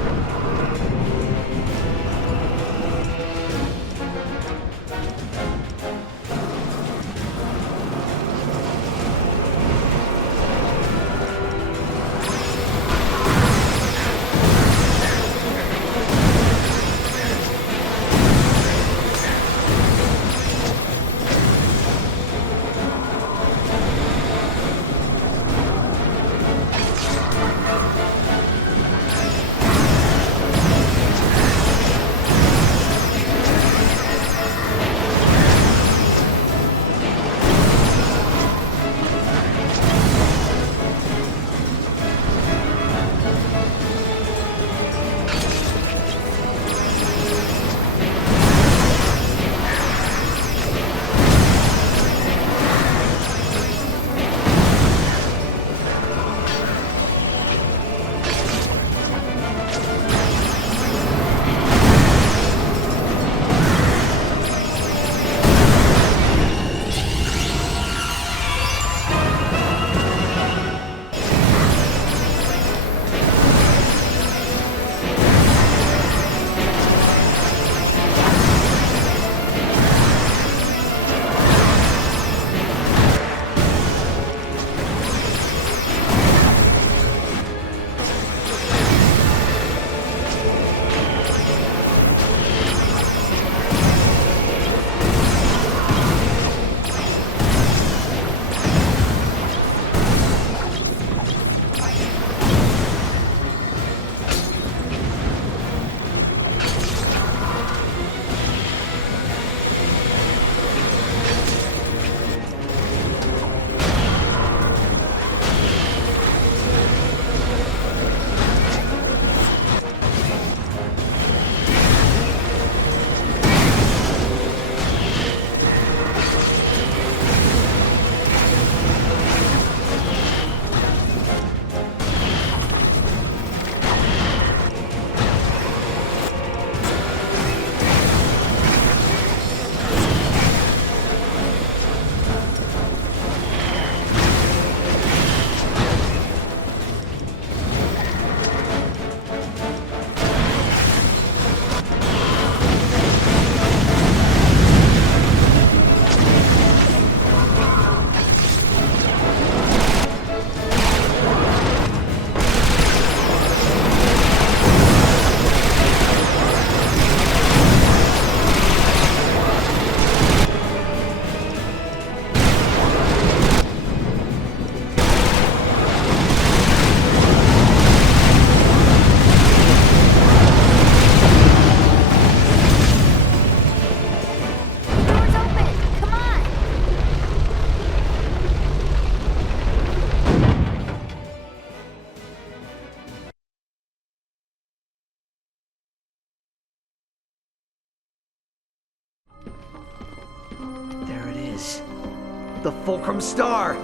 The Fulcrum Star!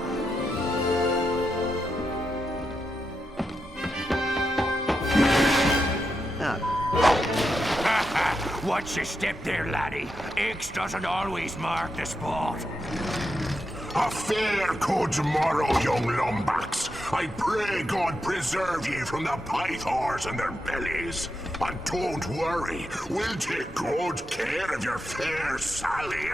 Watch your step there, laddie. X doesn't always mark the spot. A fair good tomorrow, young lumbax. I pray God preserve ye from the pythors and their bellies. And don't worry, we'll take good care of your fair Sally.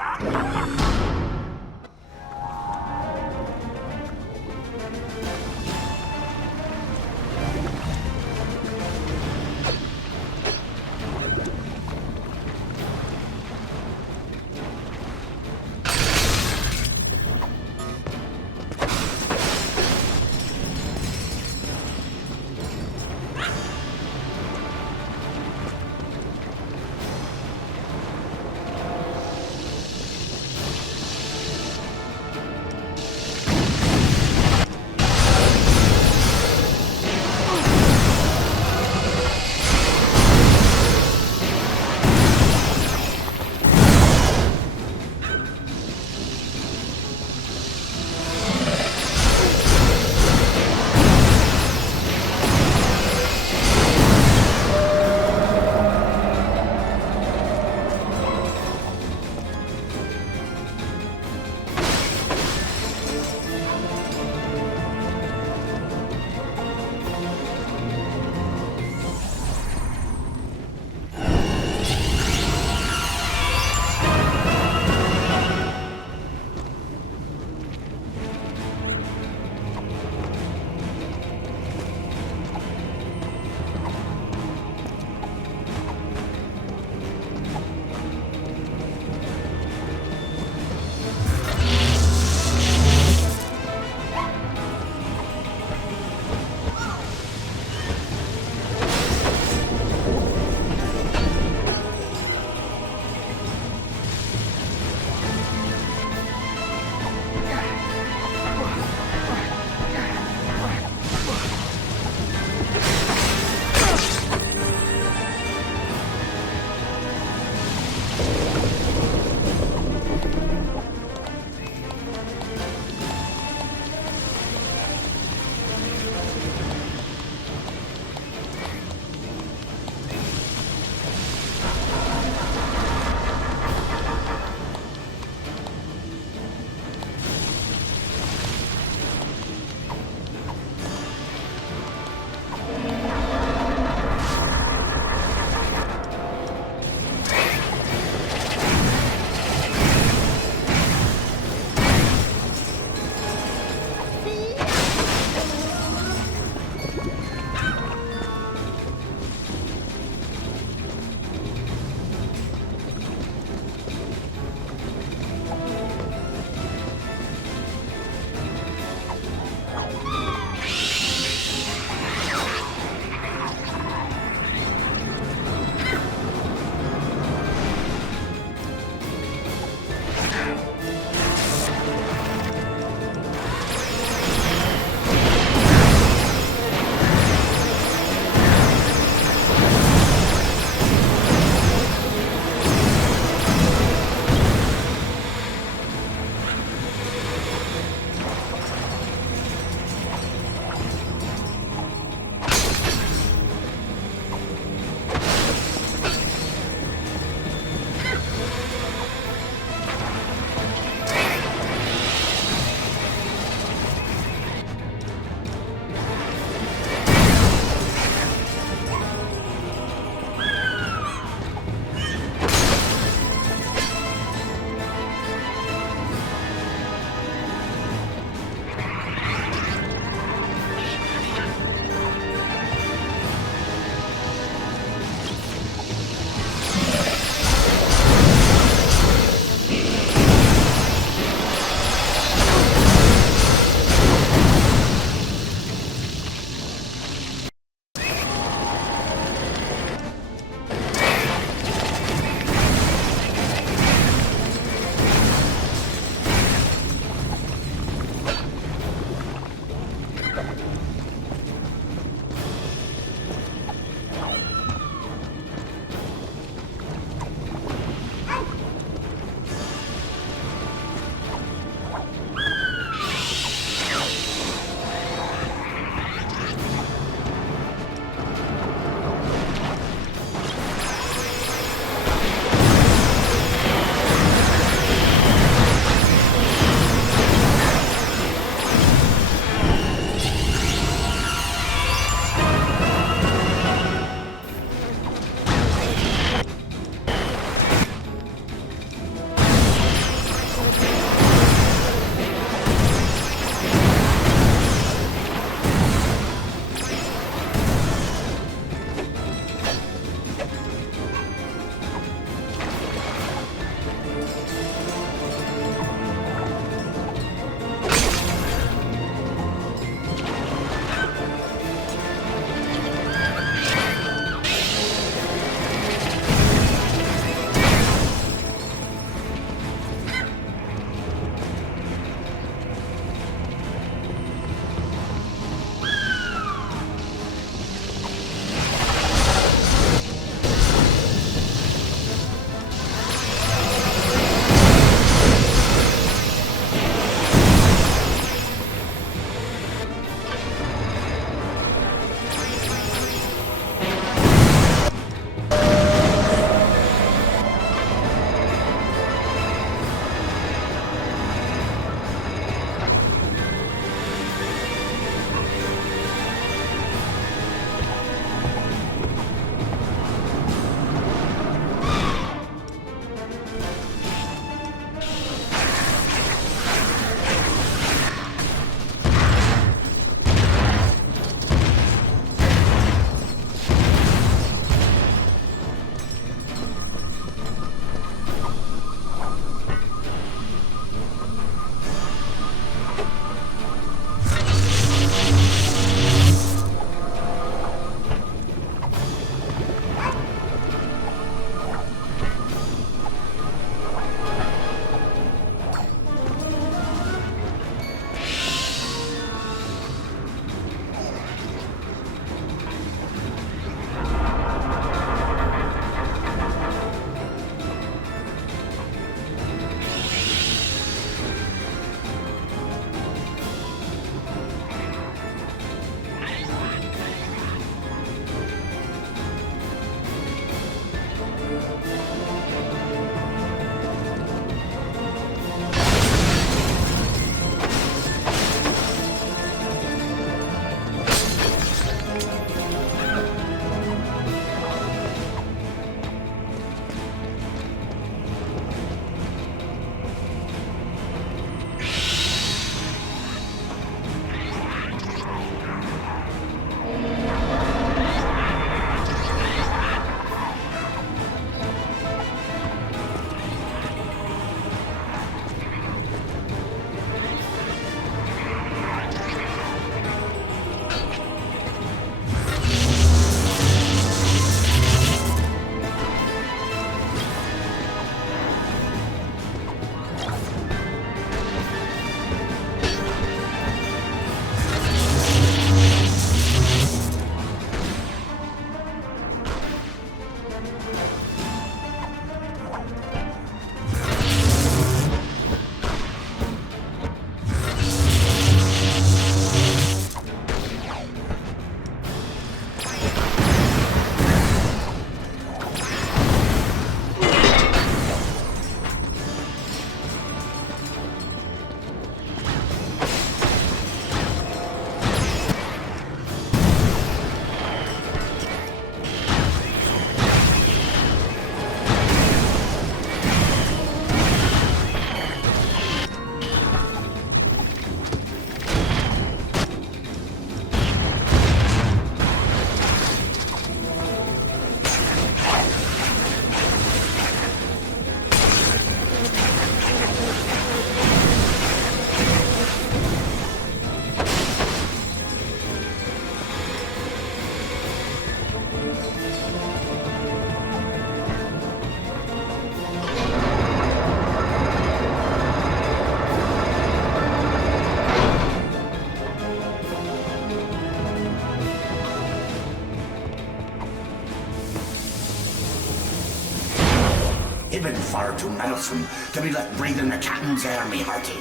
been far too meddlesome to be left breathing the captain's air, me hearty.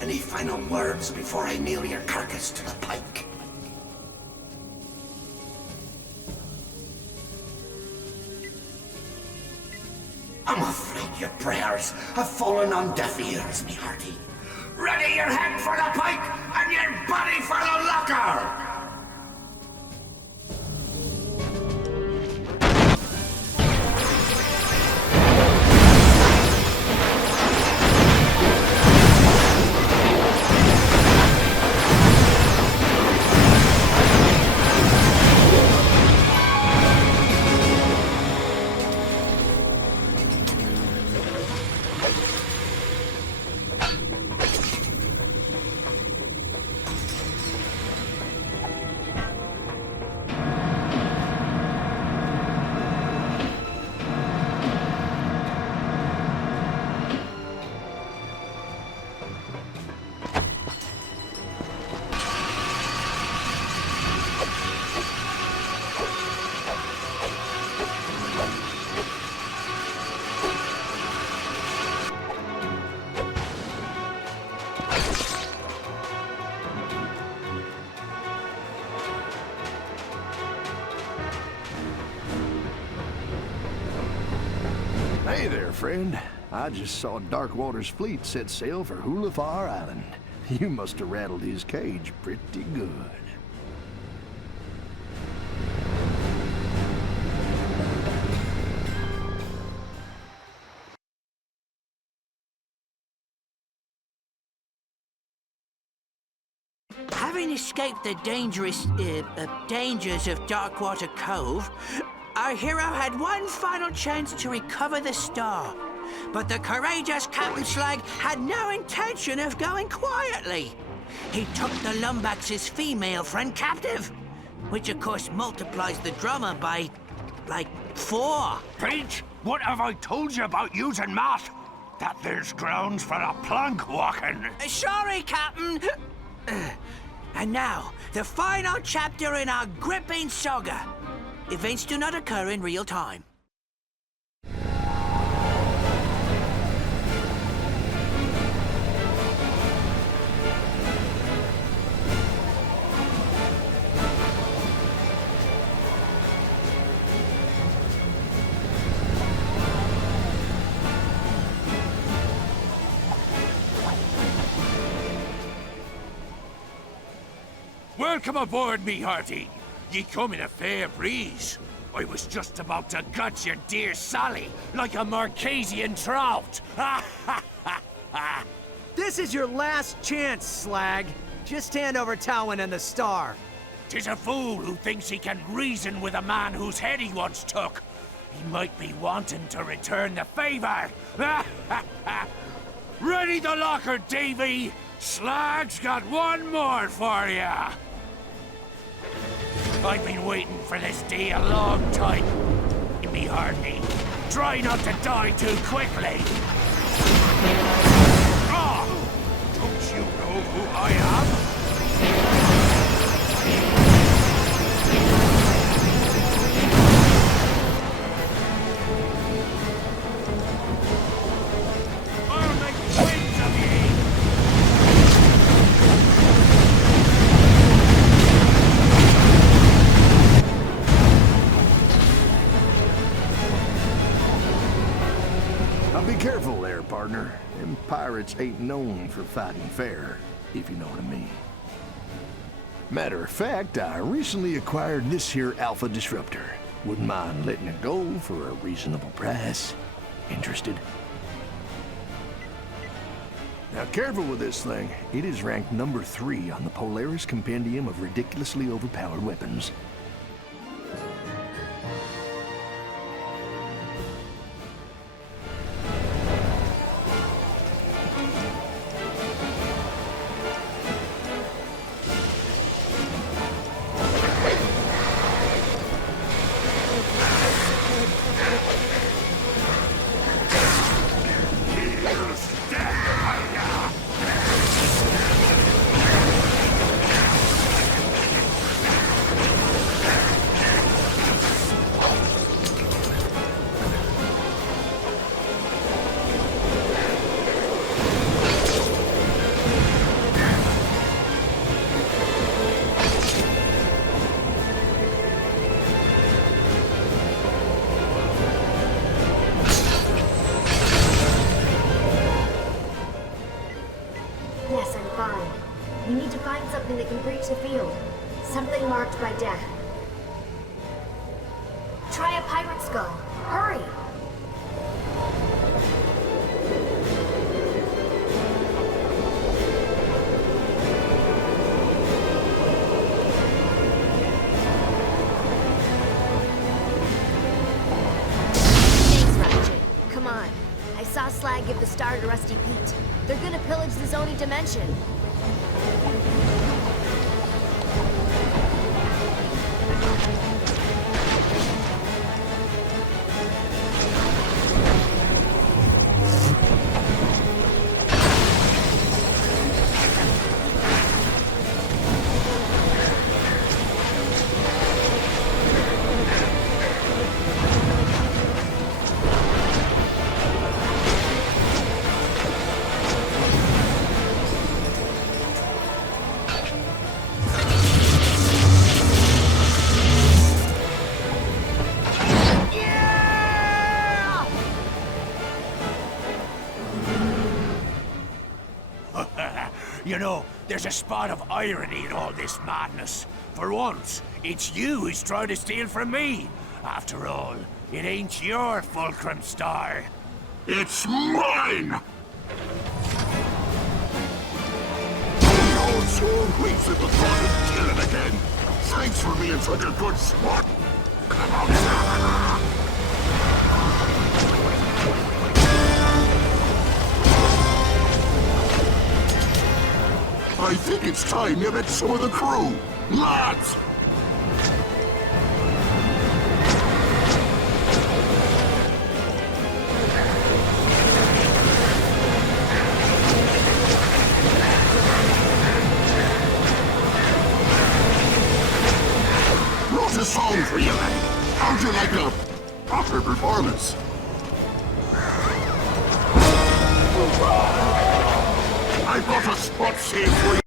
Any final words before I nail your carcass to the pike? I'm afraid your prayers have fallen on deaf ears, me hearty. Ready your head for the pike and your body for the locker! Hey there, friend. I just saw Darkwater's fleet set sail for Hulafar Island. You must have rattled his cage pretty good. Having escaped the dangerous dangers of Darkwater Cove, our hero had one final chance to recover the star. But the courageous Captain Slag had no intention of going quietly. He took the Lumbax's female friend captive, which of course multiplies the drummer by, like, 4. Pete, what have I told you about using math? That there's grounds for a plank walking. Sorry, Captain. And now, the final chapter in our gripping saga. Events do not occur in real time. Welcome aboard, me hearty. Ye come in a fair breeze. I was just about to gut your dear Sally like a Marquesian trout. This is your last chance, Slag. Just hand over Towin and the star. 'Tis a fool who thinks he can reason with a man whose head he once took. He might be wanting to return the favor. Ready the locker, Davy. Slag's got one more for ya. I've been waiting for this day a long time. Me hearty. Try not to die too quickly. Ah! Don't you know who I am? I'll make twins of ye! Now be careful there, partner. Them pirates ain't known for fighting fair, if you know what I mean. Matter of fact, I recently acquired this here Alpha Disruptor. Wouldn't mind letting it go for a reasonable price. Interested? Now careful with this thing. It is ranked number 3 on the Polaris Compendium of ridiculously overpowered weapons. something marked by death. Try a pirate skull. Hurry! Thanks, Ratchet. Come on. I saw Slag give the star to Rusty Pete. They're gonna pillage the Zony dimension. You know, there's a spot of irony in all this madness. For once, it's you who's trying to steal from me. After all, it ain't your fulcrum star. It's mine! Old soul weeps at the thought of killing again. Thanks for being such a good sport. Come on. I think it's time you met some of the crew. Lads! Wrote a song for you, lad. How'd you like a proper performance? I brought a spot save for you.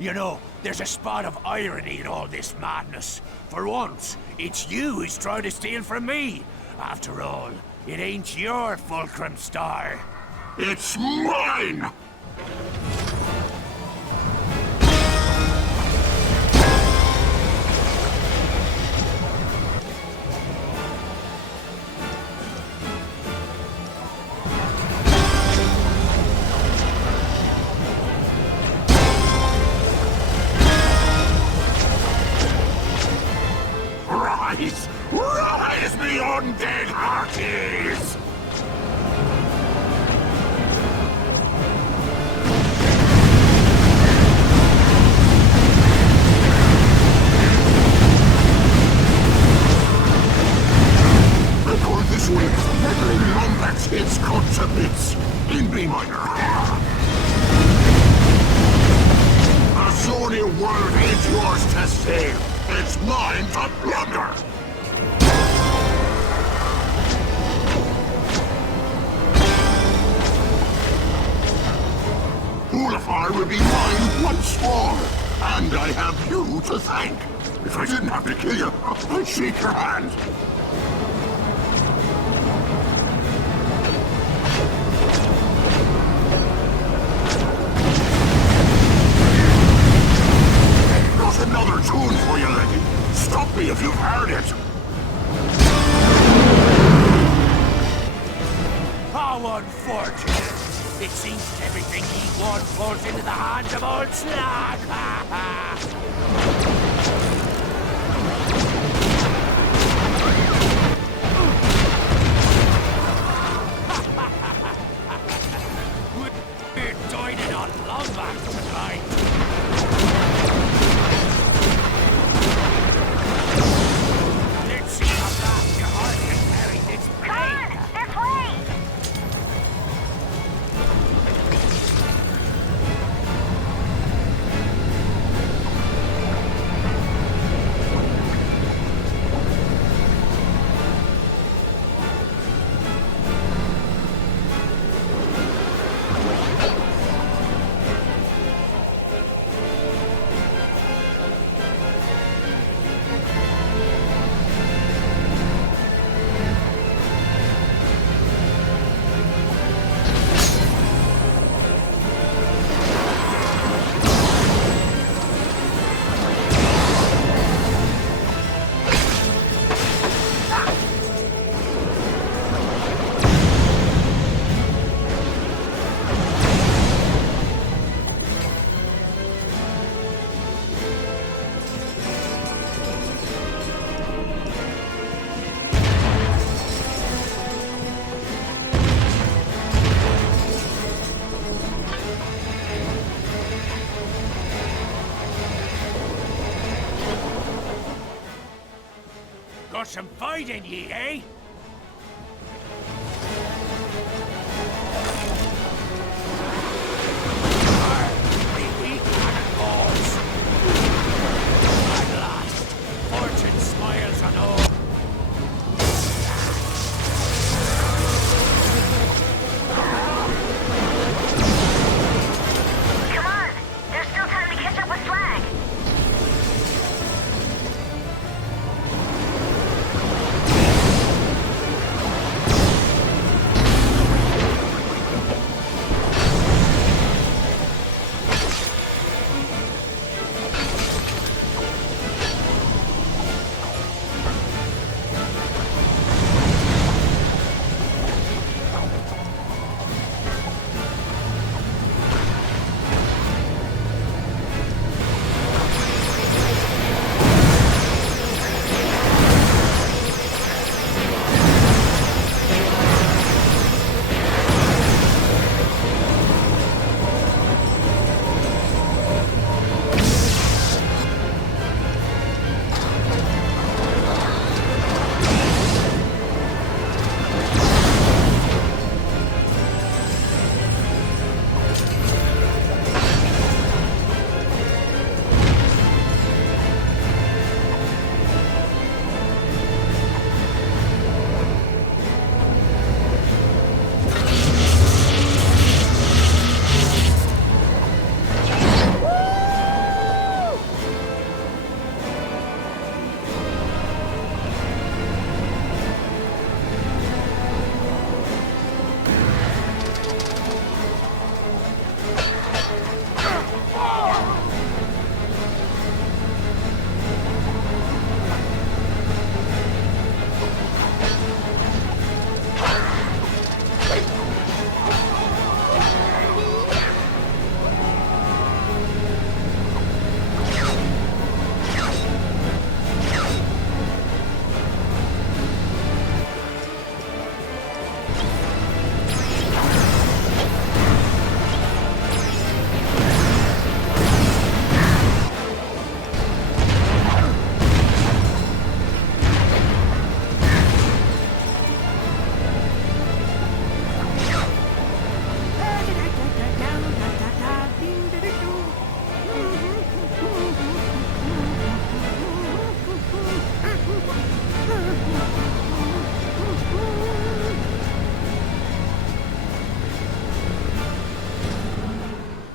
You know, there's a spot of irony in all this madness. For once, it's you who's trying to steal from me. After all, it ain't your fulcrum star. It's mine! Rise, me undead hearties! Record this week, meddling Lombax hits cut to bits, in B minor. A Zony world ain't yours to save. It's mine to plunder! Ulafar will be mine once more, and I have you to thank. If I didn't have to kill you, I'd shake your hand. Got another tune for you, lady. Stop me if you've heard it. How unfortunate. It seems everything he wants falls into the hands of old Slag. We're dining on Longback tonight. Let's see how fast your heart can carry this pain. This way! some fighting, ye, eh? Fortune smiles on all. Come on! There's still time to catch up with Slag!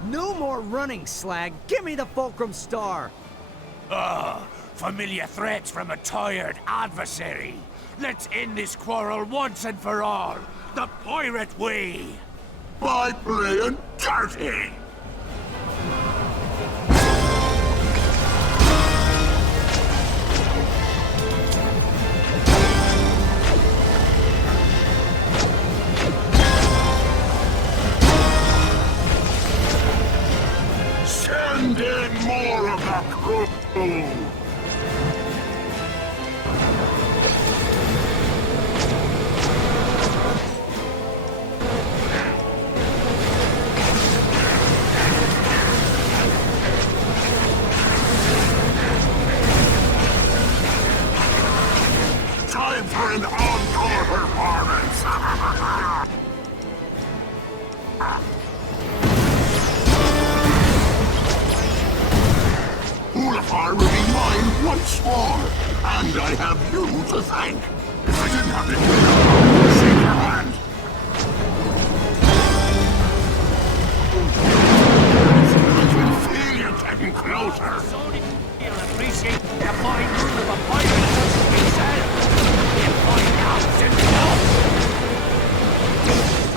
No more running, Slag. Give me the Fulcrum Star. Familiar threats from a tired adversary. Let's end this quarrel once and for all. The pirate way. By playing dirty! Send in more of that crew! Time for an encore performance! Ulafar will be mine once more, and I have you to thank. If I didn't have to do it, shake your hand. I can feel you getting closer. You'll appreciate the fine rule of a pirate such as myself. If I have to go.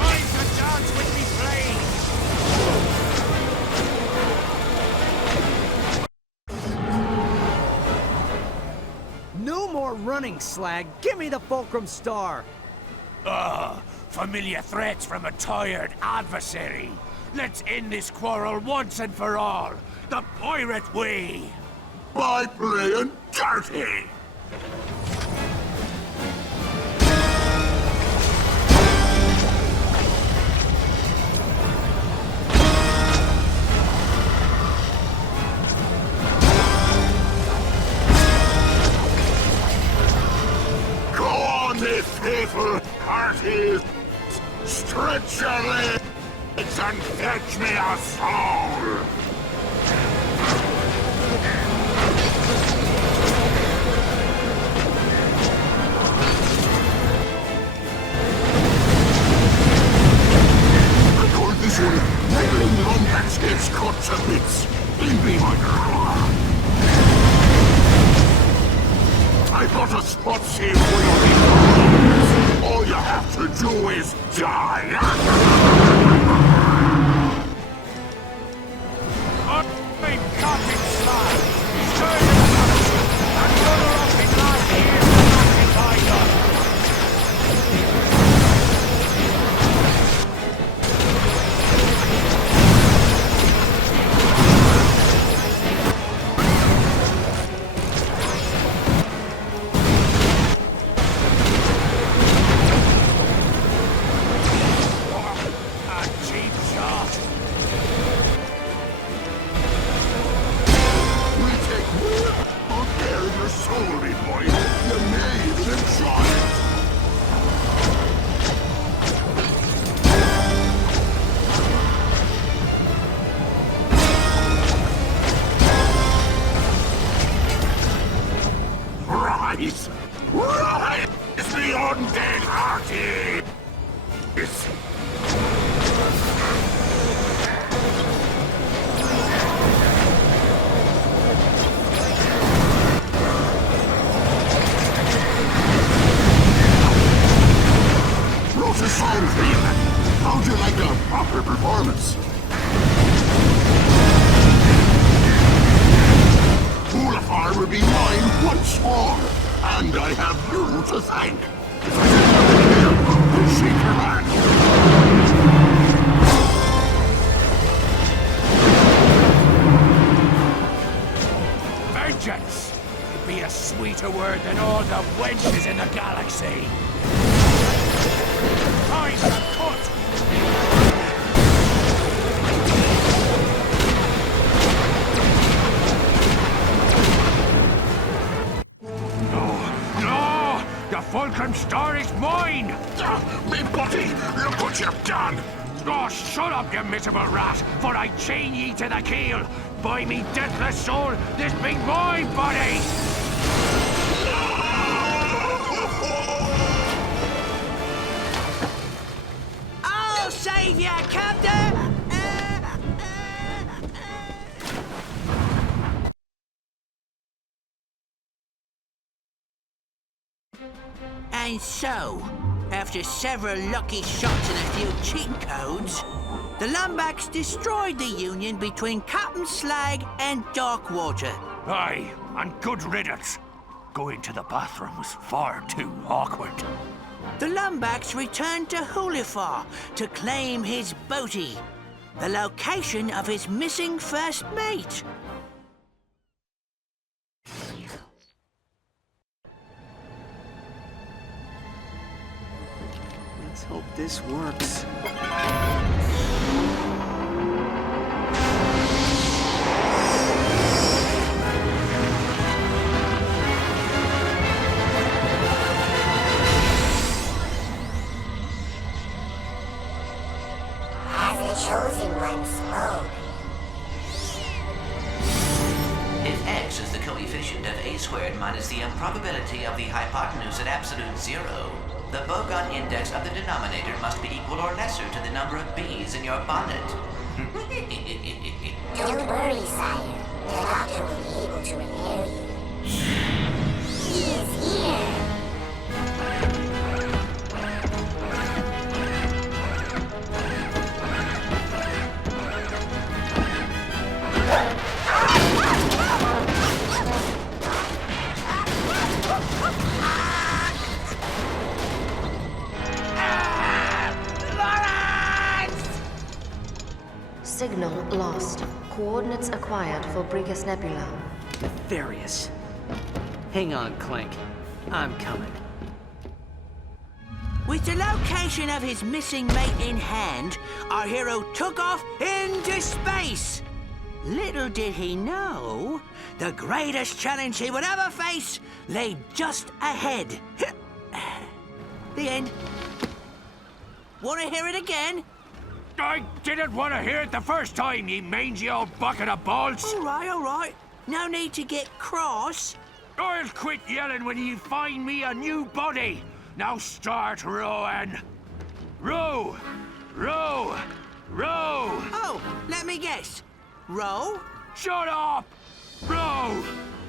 Time to dance with me flame. No more running, Slag. Give me the Fulcrum Star. Familiar threats from a tired adversary. Let's end this quarrel once and for all. The pirate way. By playing dirty! and fetch me a soul! This one, rattling Longplay gets cut to bits. Leave me, my girl. I've got a spot saved for your all you have to do is die. I'm cutting slide. Turn it and run up in last year's rocket either. Rise, the undead hearty! Rosa sound for you. How'd you like a proper performance? Ulafar will be mine once more, and I have you to thank. If I didn't have him, shake your hand. Vengeance! It'd be a sweeter word than all the wenches in the galaxy. Time to cut! The Fulcrum Star is mine! Me buddy, look what you've done! Oh, shut up, you miserable rat, for I chain ye to the keel! By me deathless soul, this be my body! I'll save ya, Captain! And so, after several lucky shots and a few cheat codes, the Lombax destroyed the union between Captain Slag and Darkwater. Aye, and good riddance. Going to the bathroom was far too awkward. The Lombax returned to Hulifar to claim his booty, the location of his missing first mate. Let's hope this works. As the chosen one spoke. If x is the coefficient of a squared minus the improbability of the hypotenuse at absolute zero, the Bogon index of the denominator must be equal or lesser to the number of bees in your bonnet. Don't worry, sire. The doctor will be able to repair you. He is here. Signal lost. Coordinates acquired for Brigus Nebula. Nefarious. Hang on, Clank. I'm coming. With the location of his missing mate in hand, our hero took off into space. Little did he know, the greatest challenge he would ever face lay just ahead. The end. Want to hear it again? I didn't want to hear it the first time, you mangy old bucket of balls. All right. No need to get cross. I'll quit yelling when you find me a new body. Now start rowing. Row! Row! Row! Oh, let me guess. Row? Shut up! Row!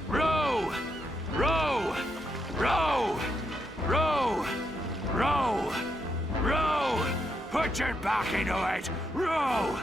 Row! Row! Row! Row! Row! Row! Put your back into it! Row!